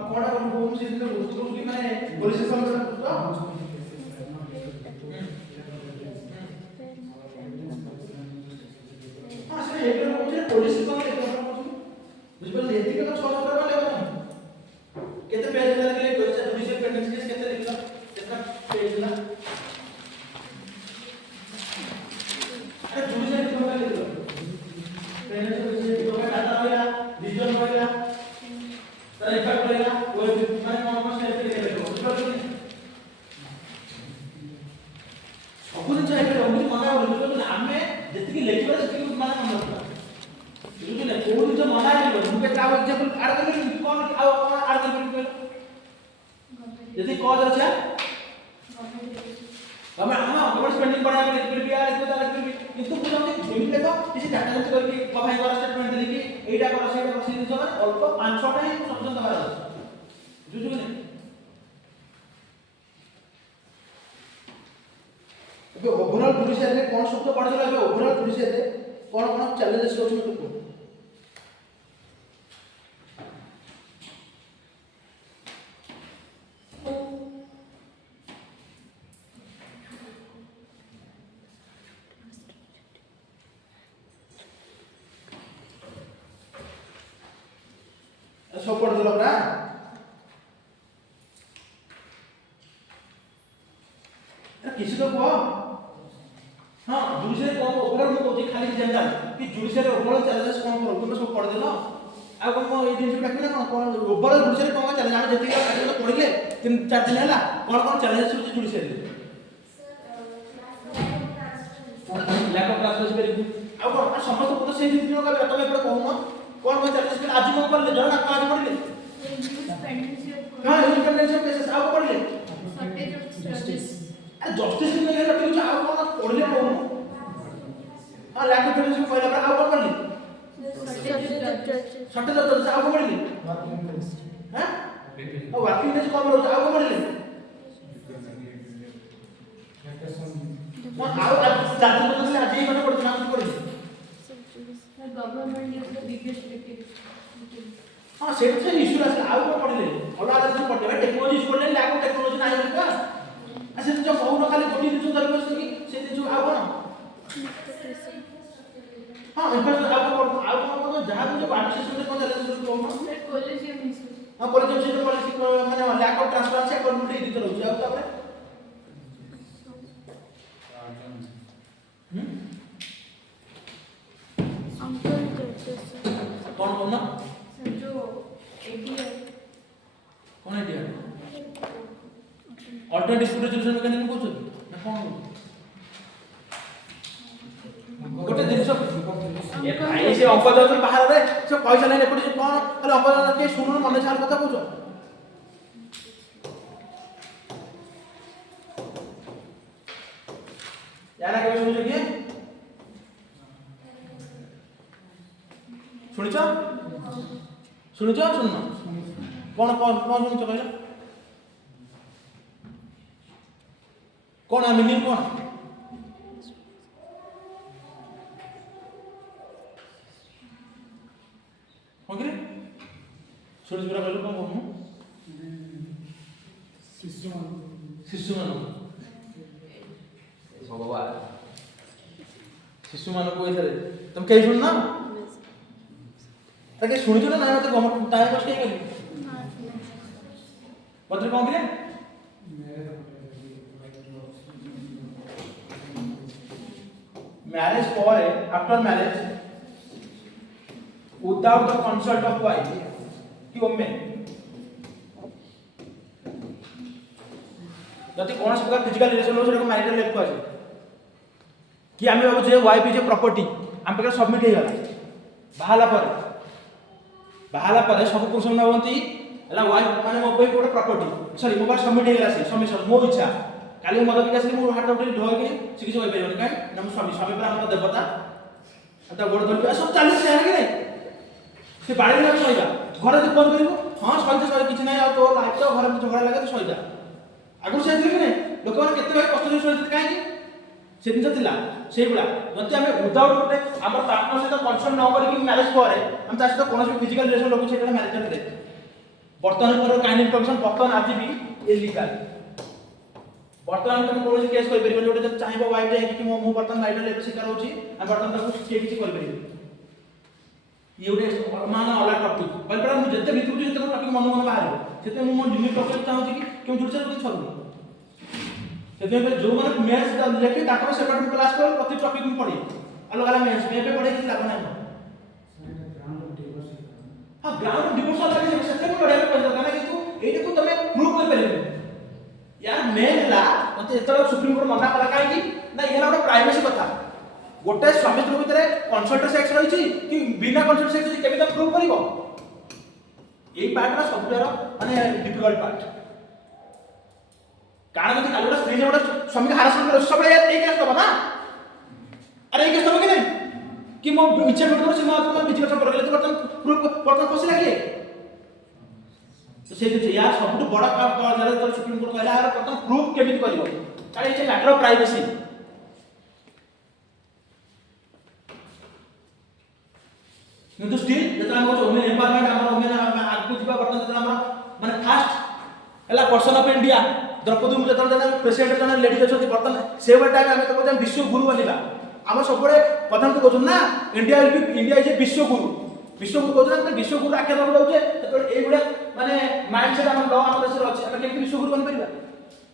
আপনারা কোন কোন সিস্টেম বুঝছো কি মানে পুলিশ পাবে তো আসলে এগুলো হচ্ছে পুলিশ পাবে बुझिए एथिक का 6 नंबर वाले हो कितने पेज लगे लिए क्वेश्चन जुडिशियल पेंडेंसी केस कितने लिखला कितना पेज ला अरे जुडिशियल पेंडेंसी का लिखलो पेंडेंसी जुडिशियल तो डाटा होइला रीजन होइला तर इफेक्ट होइला वो माने कौन स्टेप पे लिखलो बुझलो सब दिन चाहिए हम मना बोलतो आमे जति लेखिबा सेति माने मन बुझले कोन जो मना है मुके काव एग्जांपल आर कर कौन आव कौन आर कर यदि कॉज अच्छा हम गवर्नमेंट स्पेंडिंग बढ़ा के लिख भी आर को लिख भी किंतु पूरा हम लिमिट देखो किसी डाटा जंत करके कभाई कर स्टेटमेंट देली कि एटा कर सेटा कर सिन जगह अल्प 5-6 टा ही सब्जेक्ट दबार আছে बुझु ने अब ओवरऑल जुडिशियल रे कोन शब्द पढ़ देला अब ओवरऑल जुडिशियल रे कोन चैलेंजेस होछ तो सब पढ़ दिलो ना किसी तो को हां जुडिशियल को ओवरऑल को जे खाली जनरल कि जुडिशियल ओवरऑल चैलेंजेस कोन करो तुम सब पढ़ दिलो आ कोन ए दिन डाकिना कोन ओवरऑल जुडिशियल कोन चैलेंज हम जति का पढ़िले 3-4 दिन हैला कोन चैलेंजेस होची जुडिशियल लैक ऑफ ट्रांसपेरेंसी आ कोन समस्त को तो सेही दिन का तुम एपड़ कहूनो कोन चैलेंजेस के आज को पढ़ले जण आज पढ़ले हां इंडिपेंडेंस ऑफ केसेस आप पढ़ले शॉर्टेज ऑफ जस्टिस अरे जस्टिस में लेला ठीक है आप कोन पढ़ले कहूनो हां लैक ऑफ ट्रांसपेरेंसी पहले पर आप पढ़ले शॉर्टेज ऑफ जस्टिस आप पढ़ले हां और वर्किंग डेज कम रहो आप पढ़ले आप जाति को से आज ही मैंने पढ़ना शुरू कर government is the biggest victim हां सेट से इशू आसे आउ को पढ़ले और आला जो पढ़ले टेक्नोलॉजी पढ़ले लैक ऑफ टेक्नोलॉजी नाही होली का असे जो बहु खाली गोटी दिन कर बस कि से दिन आउ कोन हां इंफॉर्मेशन आउ को जहां जो पार्टी सिस्टम को चैलेंज को सर कॉलेजियम इश्यूज हां कॉलेजियम सिस्टम पॉलिसी माने लैक ऑफ ट्रांसपेरेंसी अकाउंटेबिलिटी दिन रहउछ आउ तापर अंकल कहते हैं कौन कौन ना सर जो एटीआर कौन है दिया अल्टरनेटिव डिस्प्यूट रेजोल्यूशन मैकेनिज्म पूछो ना कौन ଗୋଟେ ଜିନିଷ ଏ ଭାଇ ସେ ଅଙ୍କ ଯାଉଛନ୍ତି ବାହାରରେ ସେ ପଇସା ନାହିଁ ଏପଟେ କଣ ଖାଲି ଅଙ୍କ ଯାଉଛନ୍ତି କିଏ ଶୁଣୁନ ମନେ ଛାଡ଼ କଥା କହୁଛ यार केବେ ଶୁଣିଛ କିଏ ଶୁଣିଛ ଶୁଣିଛ ଶୁଣୁନ କଣ ଶୁଣିଛ କହିଲ କଣ ମିନିଂ କଣ ओके सुरेश बेरा कहलो कौन कहूँ शिशु मान भगवान शिशु मान को इधर तुम कहीं सुन ना ताकि सुन जो ना ना तो गवर्नमेंट टाइम पास कहीं करी पत्र कौन करे मैरिज पर after marriage without the consult of wife कि women जति कौन से प्रकार फिजिकल रिलेशन हो सेटा मैरिटल लाइफ को आसे कि आमे बाबू जे वाइफ इज ए प्रॉपर्टी आम पे सबमिट हे गला बाहाला पर सब पुरुष न होंती हला वाइफ माने मो पे कोड प्रॉपर्टी सॉरी मो पर सबमिट हे गला से सबमिशन मो इच्छा काली मद विकास मो हाथ उठे ढोय के से किछ होई परिबन काई नम स्वामी स्वामी पर हम देवता अता गोड़ धर सब चालू से है कि नहीं से बाड़ी में सहीदा घर जे फोन करिवो हां सही किछ नै आ तो लाइफ तो घर में झगड़ा लगे तो सहीदा आगु से कि नै लोक माने केते भाई कष्ट सही काई कि से दिन थिला सेई गुला जति हमें विदाउट गोटे हमर पार्टनर से तो कंसर्न न करी कि मैरिज करे हम ता से कोनोसी फिजिकल रिलेशन लोक से मैरिज करे वर्तमान पर काइंड इन्फॉर्मेशन वर्तमान आज भी इलीगल वर्तमान तुम कोनोसी केस करि परिबो जोटे चाहिबो वाइफ जे कि मो वर्तमान मैरिटल लाइफ शिकार होची आ वर्तमान तक के किछ करि परिबो ये उडे मान वाला टॉपिक पर मु जते भीतर जते टॉपिक मन मन बाहर सेते मु लिमिट टॉपिक चाहू छी कि क्यों जुड़ से छोड़ सेते पे जो माने मैथ्स लेके ताको सेपरेट क्लास कर प्रति टॉपिक में पढ़ी अलग अलग मैथ्स में पे पढ़े कि लाभ नहीं हां ग्राउंड डिवोर्स वाला के सेते को पढ़े पे ना कि तू एटे को तमे प्रूव कर परिबे यार मेन ला मते एतला सुप्रीम कोर्ट मना कला काई कि ना एला ଗୋଟେ प्राइवेसी कथा गोटे स्वामी स्त्री भितर कंसल्ट सेक्स रही कि बिना कंसल्ट सेक्स केबे तक प्रूव करिवो एई पार्ट ना सबुरा माने डिफिकल्ट पार्ट कारण कि कालुरा स्त्री ने गोटे स्वामी के हारासमेंट कर सब एई केस दबा ना अरे एई केस दबा कि नहीं कि मो इच्छा करतो से मो तो बिच कर करले तो बर्तन पसिला कि तो से जे यार सबटु बड़ा काम जरे तो सुप्रीम कोर्ट कहला यार प्रथम प्रूफ केबे करिवो कारण इज मैटर ऑफ प्राइवेसी किंतु स्टिल जतरा हम वुमेन एम्पावरमेंट हमर वुमेन आगु जिबा बर्तन जतरा हम माने फास्ट हला person of India Draupadi Murmu जतरा जने प्रेसिडेंट जने लेडी अछथि बर्तन से टाइम हम तो कहते विश्व गुरु बनिबा हम सब बड़े प्रथम तो कहछन ना इंडिया इज ए विश्व गुरु कहछन विश्व गुरु आखे दब दउचे तो एई गुडा माने माइंडसेट हम लॉ हम देश अछि हम केमि विश्व गुरु बन परिबा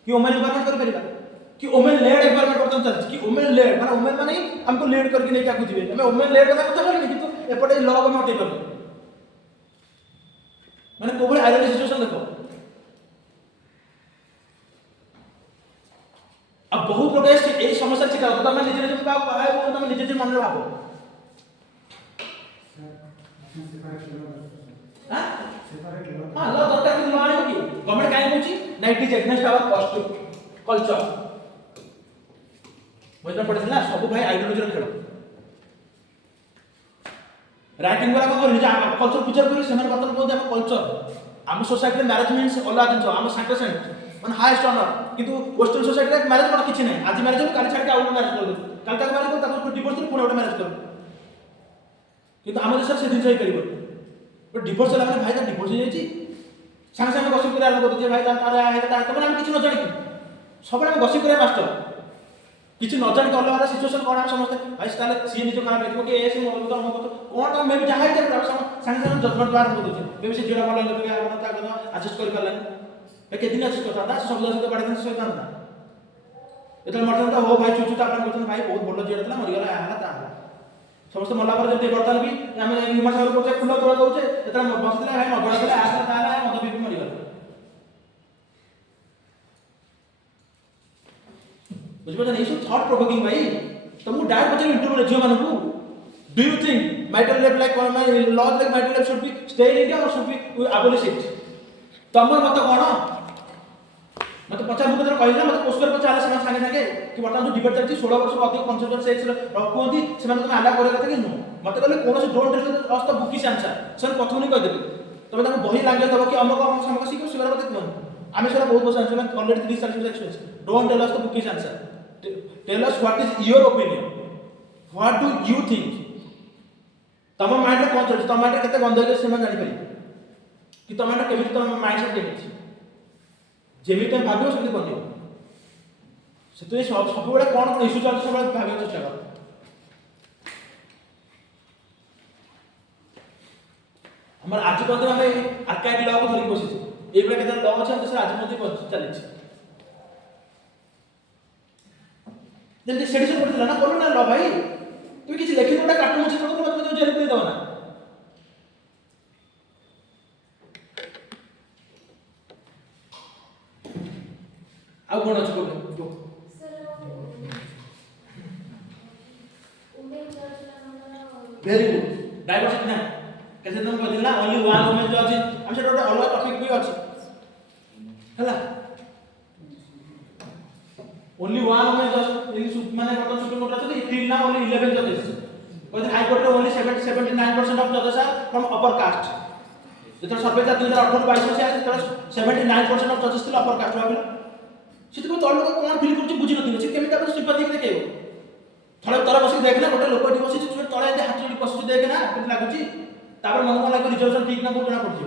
कि वुमेन एम्पावरमेंट कर परिबा कि वुमेन लेड एम्पावरमेंट बर्तन चल कि वुमेन लेड माने हमको लेड करके नहीं क्या कुछ हमें वुमेन लेड कथा कथा करनी किंतु एपटे लॉ को हटे पर माने कोबल आइडियल सिचुएशन देखो अब बहुत लोग ए समस्या शिकार होता मैं निजे निजे का है वो तुम निजे निजे मन में भाबो हां हां लॉ दरकार कि लॉ आनिबो कि गवर्नमेंट काहे कहूची ना it is against our culture बुझना पड़े ना सब भाई आइडियोलॉजी रो खेल राइटिंग वाला को निज कल्चर पिक्चर करी सेमान बतन बोलते हम कल्चर हम सोसाइटी में मैरिज मींस अलग दिन हम सैक्रेसेंट मान हाईएस्ट ऑनर किंतु वेस्टर्न सोसाइटी में मैरिज कोन किछि नहीं आज मैरिज काली छाड़ के आउट मैरिज कर कल तक मैरिज कर ताको डिवोर्स पुणे ओटे मैरिज कर किंतु हम देश से दिन सही करिवो तो डिवोर्स ला माने भाई का डिवोर्स हो जायछि संग संग गसिप करे आरंभ करते भाई तारा है ता तो हम किछि न जानि सब हम गसिप करे मास्टर किछि न जानि करले वाला सिचुएशन कोन हम समझते भाई ताले सी निजो खराब देखो कि ऐसे मोर तो हम को कोन तो मे भी जहां है संग संग जजमेंट आरंभ करते मे भी से जेड़ा बोला लोग हम ता को एडजस्ट कर परला ए के दिन एडजस्ट करता था सब लोग से बड़े दिन से होता था एतल मरता था हो भाई चुचु ता अपन कहते भाई बहुत बड़ जेड़ा था मर गेला आला ता समस्त मला पर जते बर्तन भी हम हिमा सागर को फुल तोड़ दउचे एतल बसले भाई मगड़ा देला आला ता आला मद भी मर गेला बुझबो नहीं सो थॉट प्रोवोकिंग भाई तुमको डायरेक्ट पचार इंटरव्यू झियो मानू do you think matter left like laws like matter left should be stay in India और शुड बी अबॉलिश इट तमर मत कोन मत पचार मुझे कहला मत पोस्टर पर चाले समय संगे संगे कि बर्तमान जो डिबेट चलती 16 वर्ष अधिक कंसेप्चुअल सेक्स रखुंती से तुम आला करे कथा कि नु मत कहले कोन से don't tell us the bookish answer से प्रथम नहीं कह देबे तबे ताको बही लैंग्वेज दबो कि अमक अमक समक सिखो सिगर मत कोन आमे सेरा बहुत वर्ष आंसर ऑलरेडी 3 साल experience don't tell us the bookish answer tell us what is your opinion what do you think तम माइंड रे कोन चल तम माइंड केते बंद होले से जानि पारि कि तम माइंड केमिति तम माइंड सेट केमिति जेमी तुम भावियो सेमिति बनियो से सब बेले कौन इश्यू चलते सब भाविया चेष्टा कर हमर आज पद हमें आर्काइव लॉ को धरिक बसिछ ए बेले केते लॉ अछि हम देश आज मध्ये चली छी जल्दी सेडिशन करथिला ना बोलो ना लॉ भाई तुम किछि लिखि दोटा कार्टून चित्र को तुम जेल पे दो ना आउ कोन अछि प्रॉब्लम वेरी गुड डाइवर्सिटी ना कैसे तुम कहदिल ना ओनली वन वुमेन जो अछि हम से अलग टॉपिक भी अछि हला ओनली वन वुमेन जज इन माने बर्तमान सुप्रीम कोर्ट अछि टिल ना ओनली 11 जजेस कहते हाई कोर्ट रे ओनली 79% ऑफ जजेस आर फ्रॉम अपर कास्ट जेतो सर्वे 2018-22 से आछि तो 79% ऑफ जजेस थिले अपर कास्ट भाबिल सित को तळ लोक कोन फील करछि बुझि नथिबे से केमिता पर सिंपैथी देखेबो थळे तळ बसी देख ना गोटे लोक एठी बसी छु तळे एते हाथ जोडी बसी देख ना केत लागुछि तापर मन मन लागि रिजर्वेशन ठीक ना कोना पड़छि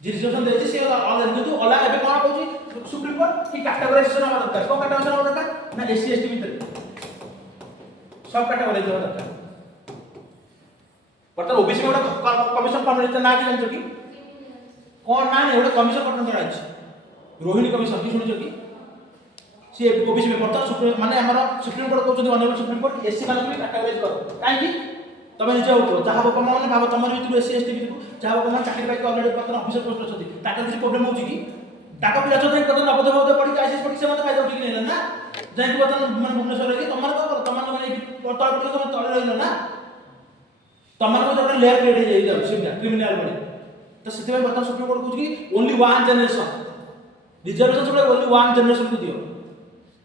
जे रिजर्वेशन देछि से ऑल किंतु ओला एबे कोन कहछि सुप्रीम कोर्ट की कैटेगराइजेशन हवा दरकार को कैटेगराइजेशन हवा दरकार ना एससी एसटी भीतर सब कैटेगराइज हवा दरकार परत ओबीसी में कमिशन फॉर्म ना कि जानछो कि कोन ना ने ओडे कमिशन गठन कराइछि रोहिणी कमिशन की सुनिছো कि सी ओबीसी में पड़ता सुप्रीम माने हमर सुप्रीम कोर्ट कहउछथि ऑनरेबल सुप्रीम कोर्ट एससी माने भी कैटेगराइज करो काहे कि तमे निजे उठो जहा बापा माने भाव तमर भीतर एससी एसटी भीतर जहा बापा माने चाकरी पाई ऑलरेडी पत्र ऑफिसर पोस्ट अछथि ताका କିଛି प्रॉब्लम होछि कि ताका पिला छथि कत नबोध होते पड़ी आईसीएस पड़ी से मत फायदा उठि कि नै ना जाई कि बतन माने भुवनेश्वर रे तमर तो तमन माने तळ पड़ी तमन तळ रहिलो ना तमन को जटा लेयर क्रिएट हे जाई जाउ क्रिमिनल बड़ी तो सेति में बतन सुप्रीम कोर्ट कहउछि कि ओनली वन जनरेशन रिजर्वेशन सब ओनली वन जनरेशन को दियो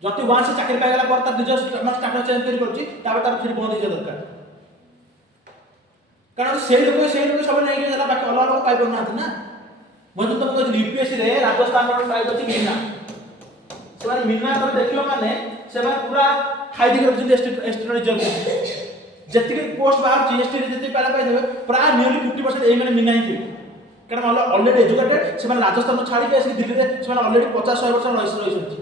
जति वन से चाकरी पाई गला पर त रिजर्व स्टेटस चेंज करि परछि तापर तार फिर बंद हे दरकार कारण से लोग सब नहीं गला बाकी अलग लोग पाई पर ना ना मधु तुम कहत यूपीएससी रे राजस्थान रो ट्राई करछि मीना से माने मीना पर देखियो माने से माने पूरा खाई दी करछि एस्टेट रिजर्व जति के पोस्ट बाहर जीएसटी रे जति पाला पाई देबे प्राय नियरली 50% ए माने मीना ही कारण ऑलरेडी एजुकेटेड से माने राजस्थान छाड़ी के ऐसे दिल्ली रे से माने ऑलरेडी 50-100 वर्ष रहिसथि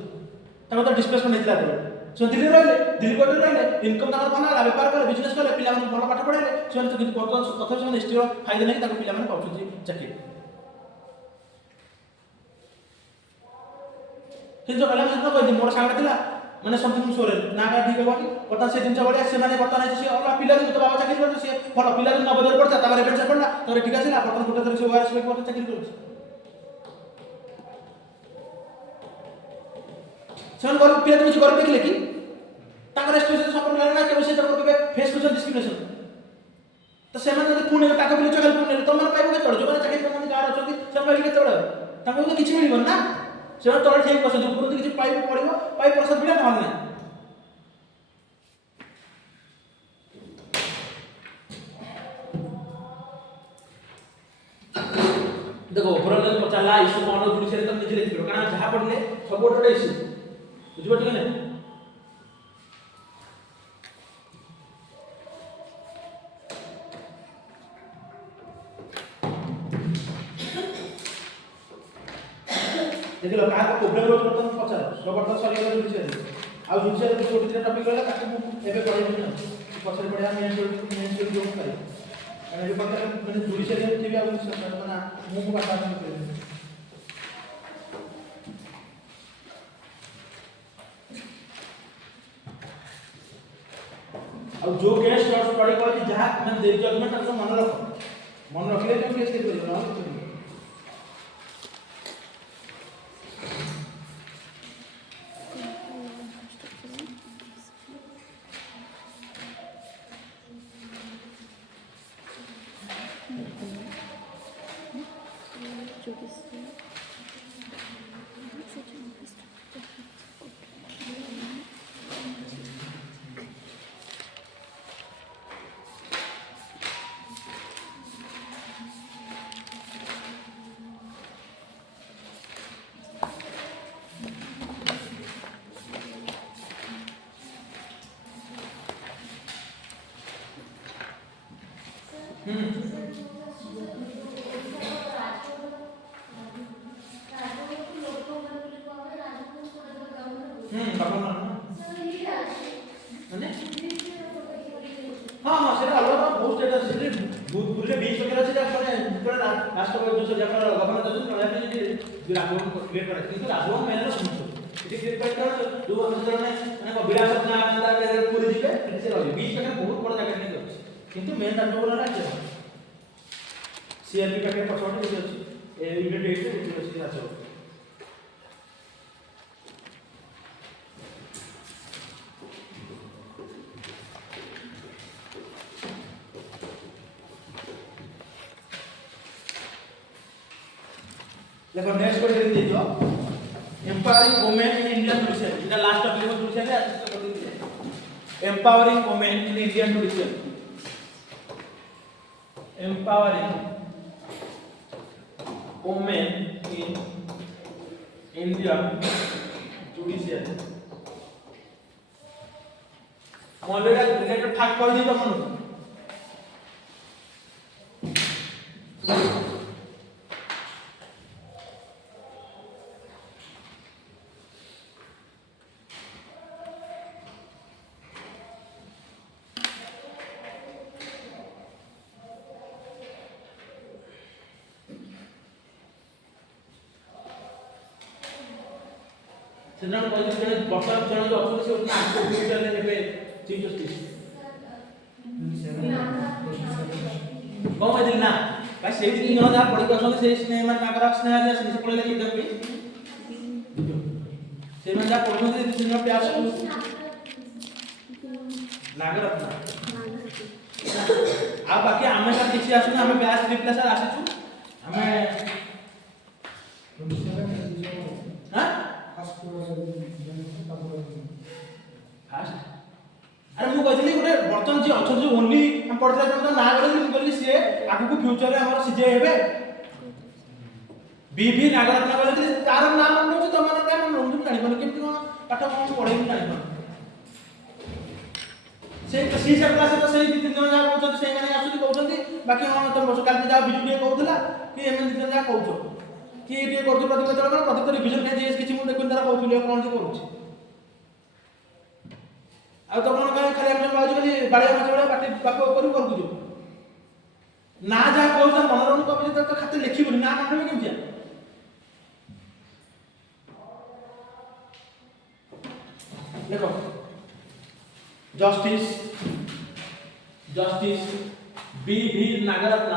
तमे तो डिस्प्लेसमेंट हेतला पर से दिल्ली रहले दिल्ली कोट रहले इनकम ताकर भला होला व्यापार करे बिजनेस करे पिला मन भला पाठ पढले से माने किछि वर्तमान तथा से माने एसटी रो फायदा नै ताको पिला माने पाउछथि चाकरी से जो कला में कहदि मोर सांगा थिला माने समथिंग सोरे ना का ठीक होबनी पता से दिन बढिया से माने पता नै से अल्लाह पिला दिन तो बाबा चाकरी करछ से फल पिला दिन नबदर पड़ता तापर एबेन से पड़ला तोरे ठीक আছে अपन गोटे तरह से ओआरएस में चाकरी करछ सन घर पिला दिन घर देखले कि ताकर स्टेशन सपोर्ट लेना के से जब के फेस कुछ डिस्क्रिमिनेशन तो से माने पुणे टाका पिले चकल पुणे तो मन पाइबो के चढ़ जो माने चाकरी करन गार अछथि से पाइ के तोड़ ताको तो किछि मिलिबन ना से तोड़ ठीक बस जो पुरो किछि पाइ पड़िबो पाइ प्रसाद बिना न ना देखो ओवरऑल पचाला इशू कोन जुडिशियल तुम निजे लिखिबो कारण जहा पढले सब गोटे इशू बुझिबो ठीक नै देखिलो का प्रॉब्लम रो तो पचार सब सॉल्व कर जुडिशियल आ जुडिशियल को छोटी टॉपिक रहला ताकू एबे पढाई नै पछरे पढिया मेन जो करे आणि पता म्हणजे जुडिशियल टीवी आपण सरकारना मुख बाता करते अब जो केस शॉर्ट पड़े कोई जहां मैं देरी जजमेंट आपको मन रखले तो केस के करियो ना ବାପା ମା ମାନେ ହଁ ହଁ ସେଟା ଅଲଗା ବହୁତ ଷ୍ଟେଟ୍ ଅଛି ସେଠି ପୁରୀରେ ବିଚ୍ ବଗେରା ଅଛି ଯାହା ମାନେ ଯେତେବେଳେ ରାଷ୍ଟ୍ର ଯୋଉ ଯାହା ଗଭର୍ଣ୍ଣମେଣ୍ଟ ଅଛନ୍ତି ରହିବା ପାଇଁ ସେଠି ରାଜଭବନ କ୍ରିଏଟ୍ କରାଯାଇଛି କିନ୍ତୁ ରାଜଭବନ ମେନ୍ ଭୁବନେଶ୍ୱର ସେଠି କ୍ରିଏଟ୍ କରାଯାଇଛି ଯୋଉ ଯେତେବେଳେ ମାନେ ବିଳାସ ପୁରୀ ଯିବେ ସେଠି ସେ ରହିବେ ବିଚ୍ ପାଖରେ ବହୁତ ବଡ଼ ଜାଗା କିନ୍ତୁ ଅଛି କିନ୍ତୁ ମେନ୍ ରାଜଭବନ ହେଲା ଏଠି ସିଆର୍ପି ପାଖରେ ପଛପଟେ ସେଠି ଅଛି ୟୁନିଟ୍ 8 ରେ ସେଠି ଅଛି ରାଜଭବନ। देखो नेक्स्ट क्वेश्चन देखियो empowering women in Indian judiciary इटा लास्ट टॉपिक है जुडिशियरी आज तो कर दीजिए empowering women in Indian judiciary empowering women in Indian judiciary already related ठाक कह दी तमन सेना को जने बटन जने जो अछन से उतना फ्यूचर में हेबे चीफ जस्टिस कौन दिन ना का से दिन न जा पड़ी अछन से स्नेह मान ताकर स्नेह जा से पड़े लगी दबी से मन जा पड़न से दिन प्यास नागरत्न आ बाकी हमें का किछि आसु हमें ब्यास रिप्लेस आसीछु हमें हां फास्ट अरे मु कहली गोटे बर्तन जी अच्छा जो ओनली हम पढ़ते तो ना गले मु कहली से आगु को फ्यूचर रे हमर सीजे हेबे बीबी नागरत्न गले तार नाम मन नो तो मन काय मन नो जानि कोन केमति कोन पाठ कोन पढे नि जानि कोन से सीसा क्लास तो से तीन जन जा कहउछन से माने आसुती कहउछन बाकी हम तो बस काल जा बिजु डे कहउतला कि एमन तीन जन जा कहउछ कि ये करते प्रतियोगिता चला प्रतियोगिता रिवीजन के जीएस किछि मु देखुन तारा कहउथले कोन जे करूछ आ तो कोन काय खाली हम बाजू खाली बाड़िया माछ बड़ा पाटी पाको करू करबु जो ना जा कहउछ मनोरम कवि तो खाते लिखिबुनी ना मन में केमतिया देखो जस्टिस जस्टिस बी भी नागरत्न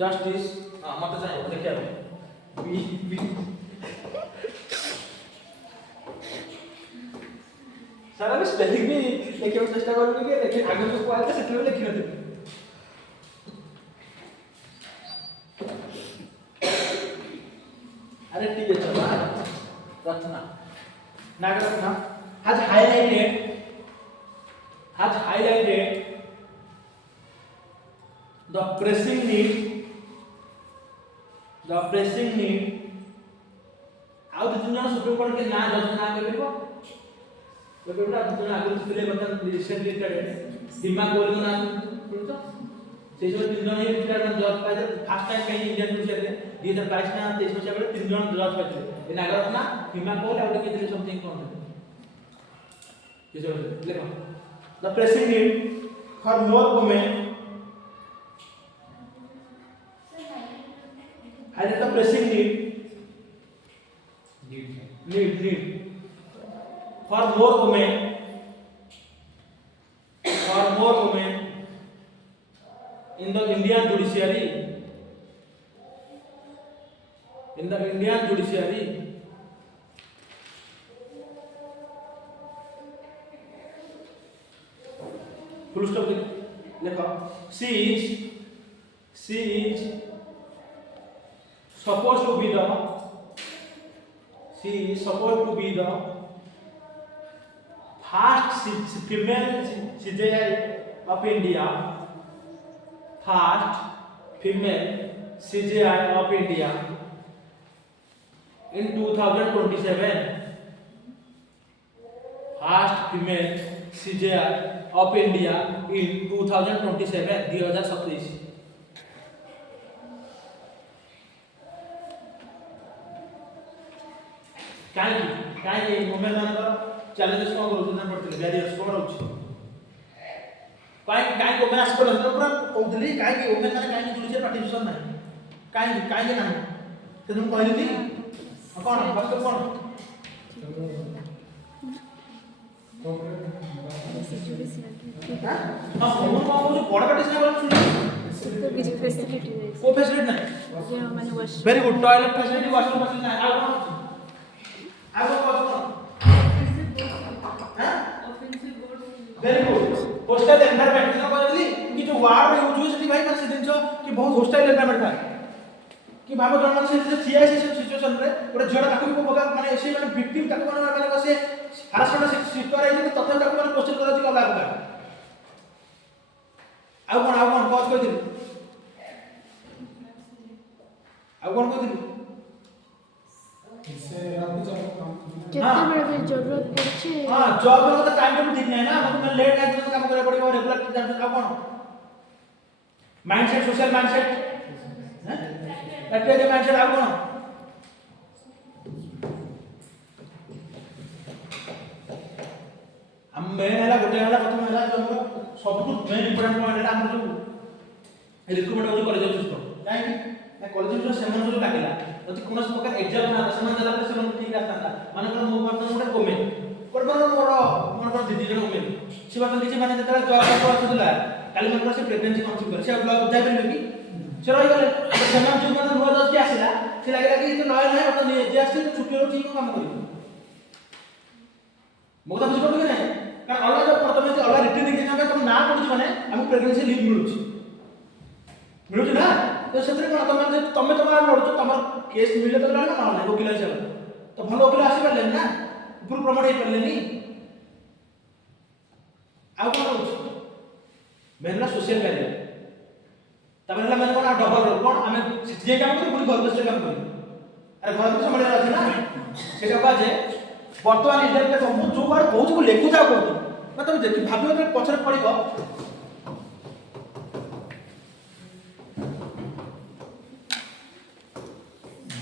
जस्टिस हां मत चाहिए देखिए बी बी सारा में स्पेलिंग भी लिखियो चेष्टा करूंगी कि देखिए आगे जो को आते सेटल लिखि नथे अरे ठीक है चलो Ratna Nagarathna has highlighted the pressing need आउ तीन जन सुप्रीम कोर्ट के ना जज ना कहबो बेटा तीन जन आगु ଥିଲେ बतन रिसेंटली रिटायर्ड दिमाग गोल ना सुनतो से जो तीन जन ही रिटायर्ड जज पाइले फर्स्ट टाइम पे इंडियन जुडिशियरी 2022 ना 23 वर्ष बेले तीन जन जज पाइले ए नागरत्न दिमाग गोल आउ के दिले समथिंग कोन ये जो देखो the pressing need for more women highlight the pressing need for more women in the Indian judiciary full stop लिखो she is supposed to be the first female CJI of India in 2027 first female CJR of India in 2027 2027 କାହିଁକି women ମାନଙ୍କର challenges କ'ଣ ରହୁଛି ନା ପଡ଼ିଥିଲେ ବ୍ୟାରିୟର୍ସ କ'ଣ ରହୁଛି କାହିଁକି ଓମେନ୍ ଆସିପାରିଲେ ତ ପୁରା କହୁଥିଲି କାହିଁକି ଓମେନ୍ ମାନେ କାହିଁକି ଜୁଡ଼ିସିଆଲ ପାର୍ଟିସିପେସନ୍ ନାହିଁ କାହିଁକି ନାହିଁ ସେଦିନ ମୁଁ କହିଲି କ'ଣ ବାସ୍ତବ କ'ଣ ହଁ ମୁଁ କ'ଣ କହୁଛି ବଡ଼ ପାର୍ଟି तो किसी फैसिलिटी नहीं କୋଉ ଫ୍ୟାସିଲିଟି ନାହିଁ जे मैंने wash very good toilet facility washroom facility ନାହିଁ ଆଉ କ'ଣ ଅଛି ଆଉ କ'ଣ offensive words very good hostile environment ମୁଁ କହିଲି କି ଯୋଉ ୱାର୍ଡ ୟୁଜ୍ ହୁଏ ସେଠି ଭାଇ ମାନେ ସେ ଜିନିଷ କି ବହୁତ ହୋस्ଟାଇଲ ଏନଭାयରନमेंट ଥାଏ कि भाव जन मन से थिया से सिचुएशन रे गोटे झियोटा ताकू भी बगा माने से माने विक्टिम ताकू माने से हारासमेंट शिकार है तथापि ताकू माने क्वेश्चन करा कि अलग अलग आउ कोन कॉज कहि दिली आउ कोन कहि दिली से रात जब काम कितने बड़े भी जरूरत पड़े हां जॉब में तो टाइम टेबल ठीक नहीं ना मतलब लेट नाइट में काम करे पड़िबो रेगुलर जान आउ कोन माइंडसेट सोशल माइंडसेट हैं एटे जे माइंडसेट आउ कोन हम मेन हैला गोटे हैला प्रथम हैला जो सबटु मेन इंपोर्टेंट पॉइंट हैला हम जो रिक्रूटमेंट होची कॉलेज सिस्टम काहे कि कॉलेज जो सेमन जो लागिला जति कोनस प्रकार एग्जाम ना सेमन देला पर सेमन ठीक आस्तांता माने को मो बात गोटे ओमेन कोन मोर दीदी जन ओमेन सी बात दिछि माने जतरा जॉब पर आछुला काली मन से प्रेगनेंसी कनसिव करे से ब्लॉग जाय परबे कि से रहि गले सेमन जो मन नुवा दस के आसिला से लागिला कि तो लय नाही तो जे आसी छुट्टी रो ठीक काम करियो मो तो बुझ पड़ो कि नहीं कारण अलग जो तुम अलग रिटर्न एग्जाम तुम ना पड़ुछ माने हमको प्रेगनेंसी लीव मिलुछ ना तो सेतरे कोन तुम लड़ुछ तुम केस मिले तो लड़ना ना नहीं वकील हिसाब तो भलो वकील आसी परले ना ऊपर प्रमोट हे परले नी आ कोन लड़ुछ मेनला सोशल बैरियर तबे हला मैंने कोन डबल रोल कोन हमें जे काम करी पूरी घर बसले काम करी अरे घर बसले मले अछि ना सेटा बाजे वर्तमान इंडिया के सब जो बार बहुत को लेखु जाओ कहतो ना तुम देखि भाबियो तो पछरे पड़िबो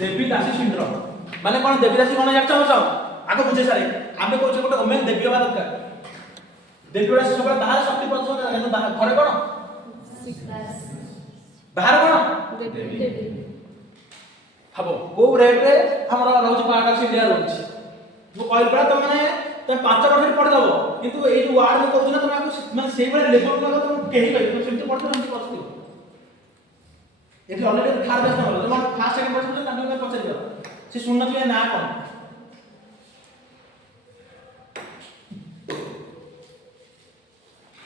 देवी दासी सिंड्रोम माने कोन देवी दासी कोन जाक चाहो आगो बुझे सारे आमे कहछ गोटे ओमेन देवी होबा दरकार देवी दासी सब बाहर शक्ति प्रदर्शन करे बाहर घरे कोन बाहर कोन देवी हबो को रेट रे हमरा रहउछ पार्ट ऑफ इंडिया रहउछ मु कहल पड़ा तुम माने तुम 5 वर्ष पढ़ दबो किंतु ए जो वार्ड में कहू ना तुम माने सेही वाला लेवल में तुम केही कहि तुम सेमति पढ़तो हम करथि एठी ऑलरेडी खार बेस न तुम फर्स्ट सेकंड वर्ष में तांको पछाइ दियो से सुनना तुए ना कोन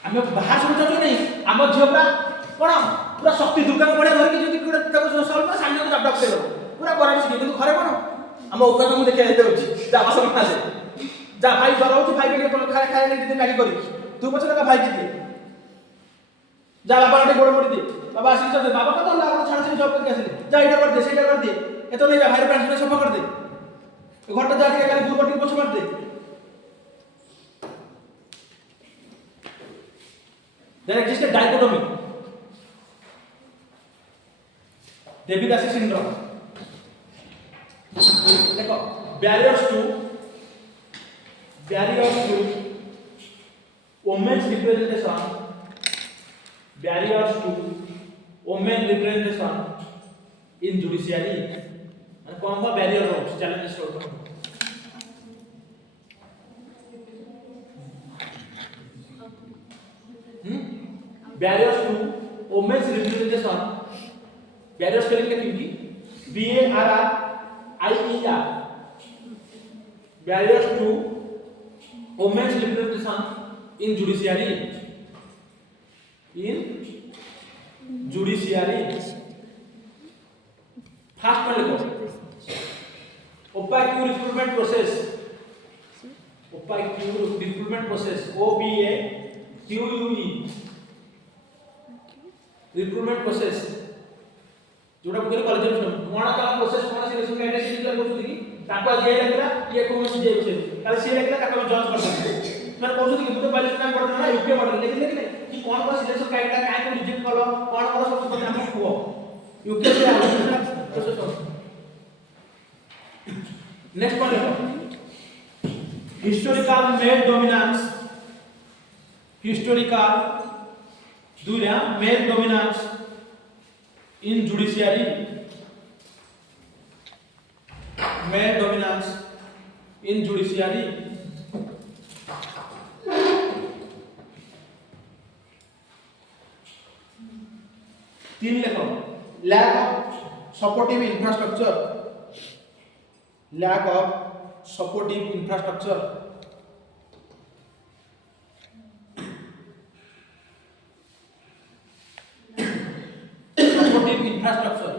हम बाहर सुन चाहू नहीं हम झियोपा कोन पूरा शक्ति दुकान पड़े धर के जदी कोडा तको सॉल्व कर सामने टप टप करो पूरा बराबर से किंतु घरे कोन हम ओका तुम देखै देते होछि जा आवास ना से जा भाई जरा होछि भाई के खाए खाए नहीं दे मैगी करी तू पछ लगा भाई के दे जा बाबा ने गोड़ मोड़ी दे बाबा आसी जा बाबा का तो लागो छाड़ से जॉब करके आसिले जा इधर कर दे सेटा कर दे ए तो नहीं जा भाई पेंट में सफा कर दे घरटा जा के खाली गुरबटी पोछ मार दे there exist a dichotomy devadasi syndrome देखो barriers to women's representation in judiciary माने कोन को बैरियर रोज चैलेंजेस रोज barriers to women's representation barriers के लिए क्योंकि BARRIER barriers to women's representation in judiciary first one लिखो opaque recruitment process OBAQUE recruitment process जोटा को कॉलेज में कोना का प्रोसेस कोना सिलेक्शन क्राइटेरिया कर करथि ताको जे लागला ये कोन से जे छै काल से लागला ताको जज कर सकते न ସେମାନେ କହୁଛନ୍ତି କି ଗୋଟେ ବାଇଲେସନ ଆମେ ପଢିଦେଲା ନା ୟୁପିଏ ମଡେଲ ଦେଖିଲେ କି ନାହିଁ कि कौन कौन सिलेक्शन क्राइटेरिया काहे को रिजेक्ट कलो कौन कौन सब पता हमको कुहो यूके से प्रोसेस हो नेक्स्ट पॉइंट देखो हिस्टोरिकल मेल डोमिनेंस हिस्टोरिकल दूसरा male dominance in judiciary male dominance in judiciary तीन लिखो lack of supportive infrastructure lack of supportive infrastructure supportive infrastructure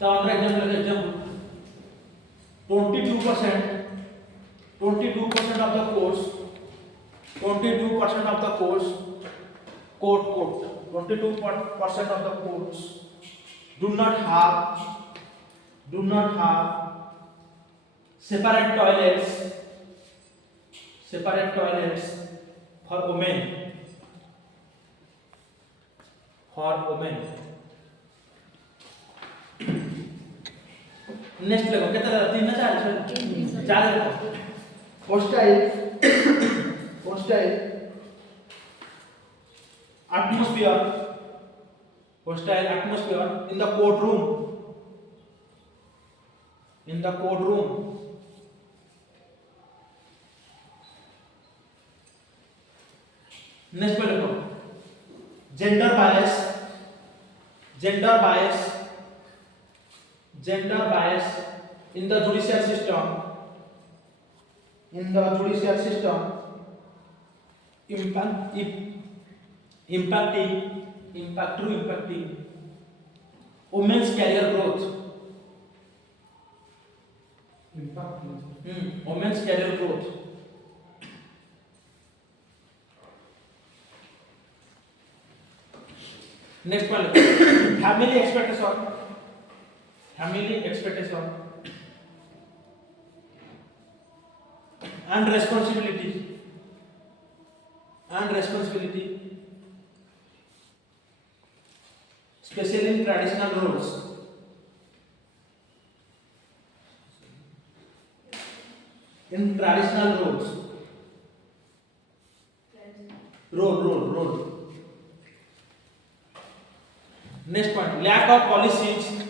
तो example 22% of the course 22% of the course quote 22% of the course do not have separate toilets for women next लगो कितना 3 ना 4 लगो hostile atmosphere in the courtroom next पे लिखो gender bias in the judicial system impacting women's career growth women's career growth next one family expectation and responsibility especially in traditional roles role next point lack of policies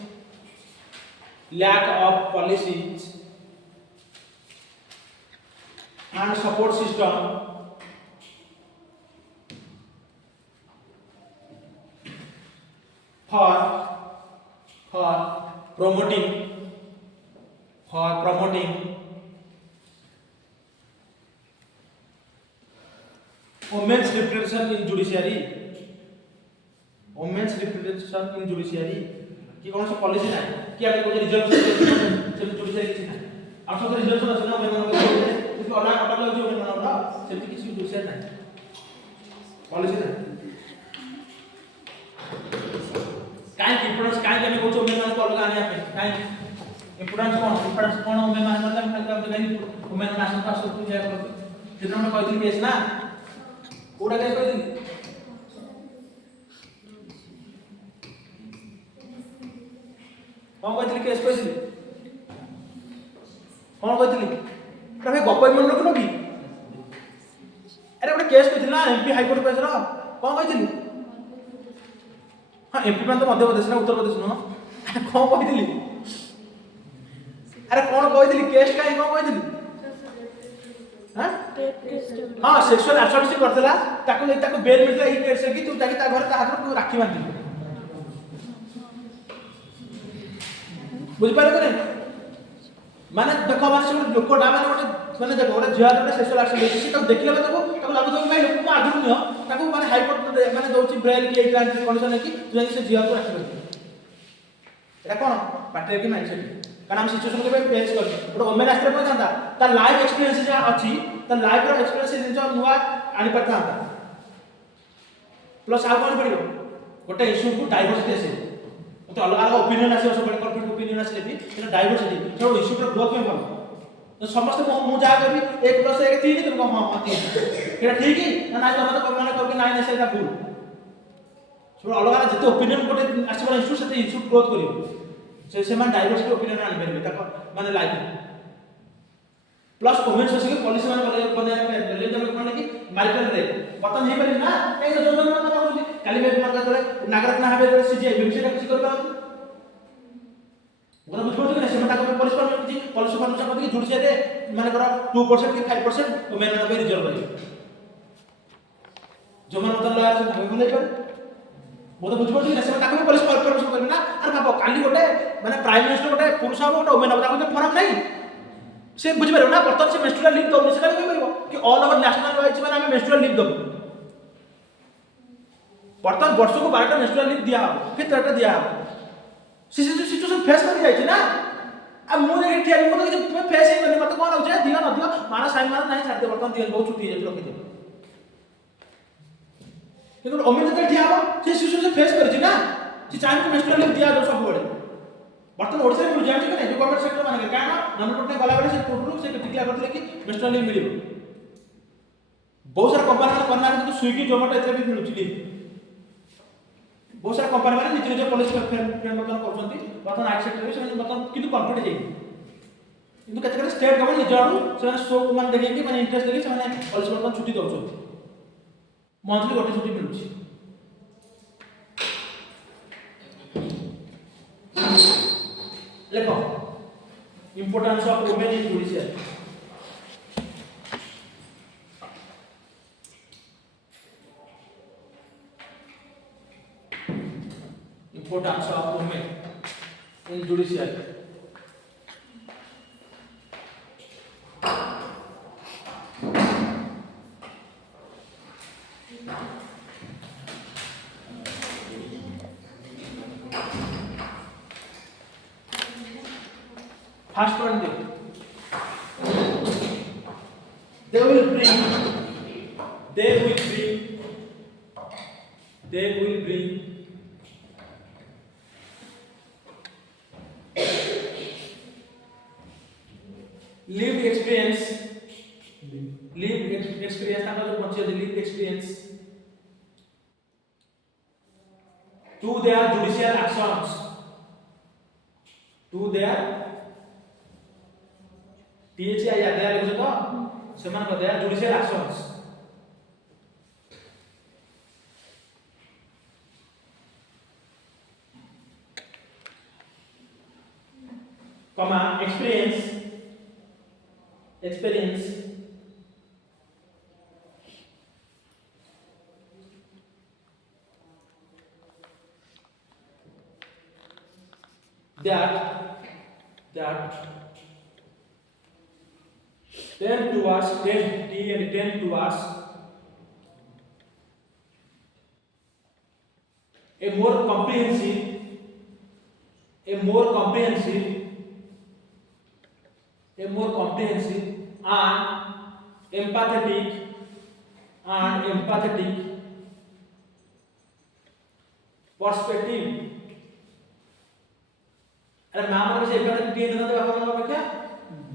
and support system for promoting women's representation in judiciary कि कौन सा policy ना कि आपको जो reservation judiciary किछि ना आप सब रिजर्वेशन अछि ना मैं इसको अलग अलग जो मैं ना सेमति किछि जुडिशियरी ना पॉलिसी ना काई इंपोर्टेंस काई हमें को मैं को अलग आने पे काई इंपोर्टेंस कौन मैं मतलब मतलब मैं नेशनल पास को जाय कर जेतना मैं कहथि केस ना कोडा केस कहथि कौन कहथि केस कहथि कौन कहथि तबे गप्पा मन रखनो कि अरे ଗୋଟେ केस कहथि ना एमपी हाई कोर्ट केस रो कौन कहथि हां एमपी में तो मध्य प्रदेश ना उत्तर प्रदेश न कौन कहथि अरे कौन कहथि केस काई कौन कहथि हां सेक्सुअल असॉल्ट से करथला ताको बेल मिलला ई केस कि तू जाके ता घर ता हाथ में राखी बांधी बुझ पारे कोने माने देखो माने से लोकटा माने माने देखो गोटे झिया गोटे सेक्सुअल असॉल्ट होछि से देखिला ताको लागु तो भाई लोक को आगु न ताको माने हाई कोर्ट माने दोछि ब्रेल की एग्जाम कंडीशन है कि तू जाके से झिया को राखी बांधी एटा कोन पाटे की माइंडसेट कारण हम सिचुएशन के फेस कर गोटे वोमेन आस्ते को जानता ता लाइफ एक्सपीरियंस जे अछि ता लाइफ रो एक्सपीरियंस दिन जो नुवा आनी पड़ता प्लस आ कोन पड़ियो गोटे इशू को डाइवर्सिटी से गोटे अलग अलग ओपिनियन आसे सब कन्फ्लिक्ट ओपिनियन आसे भी सेटा डाइवर्सिटी सेटा इश्यूटा ग्रोथ में भल तो समस्त मु जा करी 1 + 1 3 तुम हां हां 3 सेटा ठीक है ना ना तुम तो माने कह ना सेटा भूल सब अलग अलग जते ओपिनियन गोटे आसे इश्यू से इश्यू ग्रोथ करियो से मान डाइवर्सिटी ओपिनियन आनि परबे ताको माने like plus women society policy माने बने जब माने कि मार्केट रे पतन हे पारे ना कहीं तो जोन माने कहउली काली बे माने तले नागरिक ना हबे तले सीजे विमसेटा किछ कर पाउ ओना बुझबो कि से माने पॉलिसी पर कि पॉलिसी पर सब कि जुडिशियल रे माने कर 2% कि 5% वुमेन ना पे रिजर्व करे जो मन मतलब लॉयर से हबे बोले पर मो तो बुझबो कि से माने पॉलिसी पर परमिशन करबे ना अरे बाबा काली गोटे माने प्राइम मिनिस्टर गोटे पुरुष हो गोटे वुमेन हो ताको फरक नहीं से बुझ पारे ना बर्तन से मेंस्ट्रुअल लीव दो से कहि परबो कि ऑल ओवर नेशनल वाइज माने हम मेंस्ट्रुअल लीव दो बर्तन वर्ष को 12टा मेंस्ट्रुअल लीव दिया हो फिर 13टा दिया हो सिचुएशन फेस कर जाई ना अब मो देखि ठिया मो तो किछ फेस ही करने मत कोन हो जाए दिया न दिया मारा साइन मारा नहीं छाड़ दे बर्तन दिया बहुत छुट्टी है रखि दे କିନ୍ତୁ ଅମିତ ଯେତେବେଳେ ଠିଆ ହେବ ସେ ଶିଶୁ ସେ ଫେସ୍ କରିଛି ନା ସେ ଚାହିଁକି ନେସନାଲ ଲିଭ୍ ଦିଆଯାଉ ସବୁବେଳେ ବର୍ତ୍ତମାନ ଓଡ଼ିଶାରେ ମିଳୁଛି ଜାଣିଛୁ କି ନାହିଁ ଯେଉଁ ଗଭର୍ଣ୍ଣମେଣ୍ଟ ସେକ୍ଟର ମାନଙ୍କରେ କାରଣ ନବୀନ ପଟ୍ଟନାୟକ ଗଲାବେଳେ ସେ ପୂର୍ବରୁ ସେ ଡିକ୍ଲେୟାର କରିଥିଲେ କି ନେସନାଲ ଲିଭ୍ ମିଳିବ ବହୁତ ସାରା କମ୍ପାନୀ ମାନେ କରିନାହାନ୍ତି କିନ୍ତୁ ସ୍ୱିଗି ଜୋମାଟୋ ଏଥିରେ ବି ମିଳୁଛି ଲିଭ୍ ବହୁତ ସାରା କମ୍ପାନୀ ମାନେ ନିଜ ନିଜ ପଲିସି ବର୍ତ୍ତମାନ କରୁଛନ୍ତି ବର୍ତ୍ତମାନ ଆକ୍ଟ ସେକ୍ଟରରେ ସେମାନେ ବର୍ତ୍ତମାନ କିନ୍ତୁ କମ୍ପ୍ଲିଟ୍ ହେଇନି କିନ୍ତୁ କେତେକ ଷ୍ଟେଟ୍ ଗଭର୍ଣ୍ଣମେଣ୍ଟ ନିଜ ଆଡ଼ୁ ସେମାନେ ସୋ ମାନେ ଦେଖେଇକି ମାନେ ଇଣ୍ଟରେଷ୍ଟ ଦେଖେଇ ସେମାନେ ପଲିସି ବର୍ତ୍ତମାନ ଛୁଟି ଦେଉଛନ୍ତି मंथली गोटे छुट्टी मिलुची देखो importance of women in judicial importance of women in judicial First one thing, they will bring lived experience ताका जो बच्चे lived experience to their judicial actions THI आगे लिखो तो समान को देयर जुडिशियल एक्शंस कमा experience that tend towards a more comprehensive and empathetic perspective. अरे मां मन से एम्पैथेटिक दिए देना तो बाबा मन अपेक्षा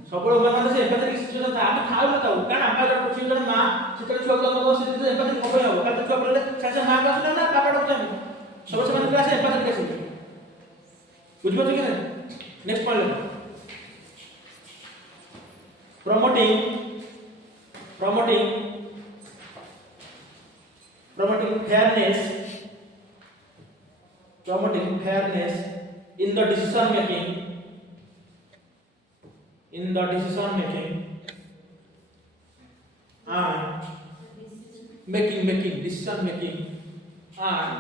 सबले मन से एम्पैथेटिक सिचुएशन था हम खाऊ न ताऊ कारण हम जब कुछ जन मां चित्र छुआ जन्म हो से एम्पैथेटिक हो हो कारण छुआ पड़ले से मां का सुना ना बाबा डॉक्टर सब से मन क्लास एम्पैथेटिक कैसे बुझबो कि नहीं next point promoting fairness in the decision making and making decision making and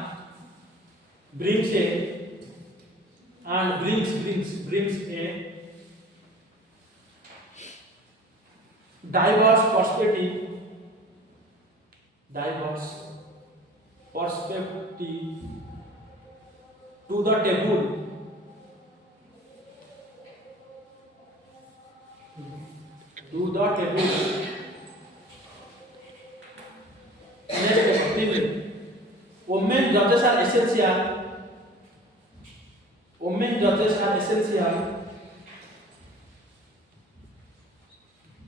brings a diverse perspective to the table Next, women judges are essential women judges are essential.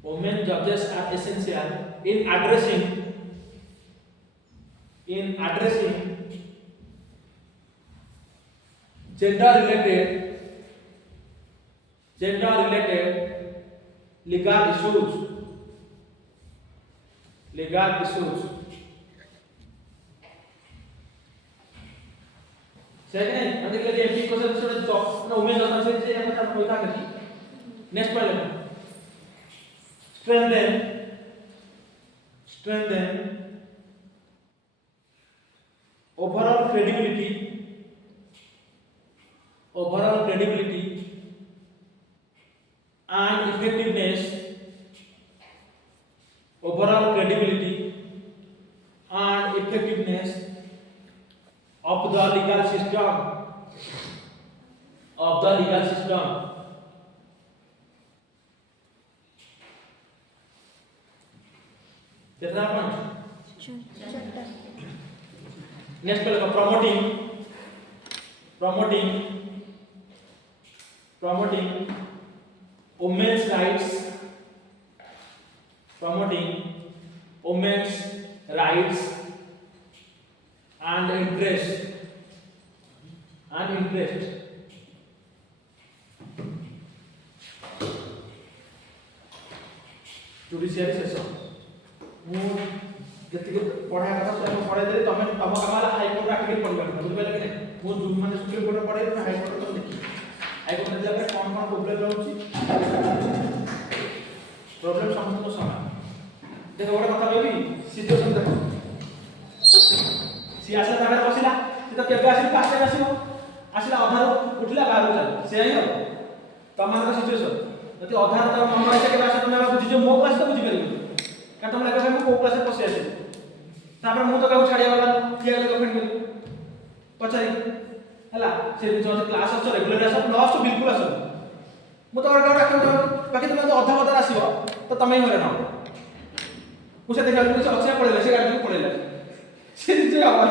Women judges are essential in addressing gender related legal issues. Second, nanti kita MP question sudah jawab. Nah, women judges saya yang kita mau tahu lagi. Next problem. Strengthen overall credibility and effectiveness of the legal system. कितना point? Next पे लगा promoting women's rights and interest judiciary session ମୁଁ ଯେତିକି ପଢ଼ା କଥା ସବୁ ପଢ଼ାଇ ଦେଲି ତମ କାମ ହେଲା ହାଇକୋର୍ଟ ଆକ୍ଟିଭ ପଢ଼ିବା ବୁଝିପାରିଲ କି ନାହିଁ ମୁଁ ଯୋଉ ମାନେ ସୁପ୍ରିମ କୋର୍ଟ ପଢ଼ାଇ ମୁଁ ହାଇକୋର୍ଟ ତ ଦେଖି ହାଇକୋର୍ଟ ଦେଲା ପରେ କ'ଣ ପ୍ରୋବ୍ଲେମ ରହୁଛି ପ୍ରୋବ୍ଲେମ ସମସ୍ତଙ୍କ ସମାନ ଦେଖ ଗୋଟେ କଥା କହିବି ସିଚୁଏସନ ଦେଖ ସିଏ ଆସିଲା ତାପରେ ବସିଲା ସେ ତ କେବେ ଆସିବ ଫାଷ୍ଟ ଟାଇମ୍ ଆସିଲା ଅଧାରୁ ଉଠିଲା ବାହାରକୁ ଚାଲ ସେ ହିଁ ହବ ତମମାନଙ୍କ ସିଚୁଏସନ ଯଦି ଅଧାରୁ ତାର ମନ ଇଚ୍ଛା କେବେ ଆସିବ ତମେ ବୁଝିଛ ମୋ କ୍ଲାସ୍ ତ ବୁଝିପାରିବନି कारण तुम लगे मैं को क्लास में पसी आसे तापर मु तो काउ छाडिया वाला किया को फ्रेंड को पछाई हला से जो क्लास आस रेगुलर आस प्लस तो बिल्कुल आस मु तो वर्कआउट राखो बाकी तुम तो अधा अधा आसीबो तो तमे ही हरे न मु से देखा कुछ अच्छे पड़ेला से गाड़ी को पड़ेला से जे आवा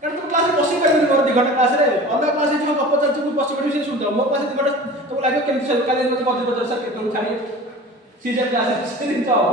कारण तुम क्लास में पसी परबी मोर 2 घंटा क्लास रे अलग क्लास में जो गप चलछ को पसी पड़ी से सुन दो मो क्लास 2 घंटा तो लागे केमति से काले मते बदल सर के तो छाड़ी सीजन क्लास से दिन जाओ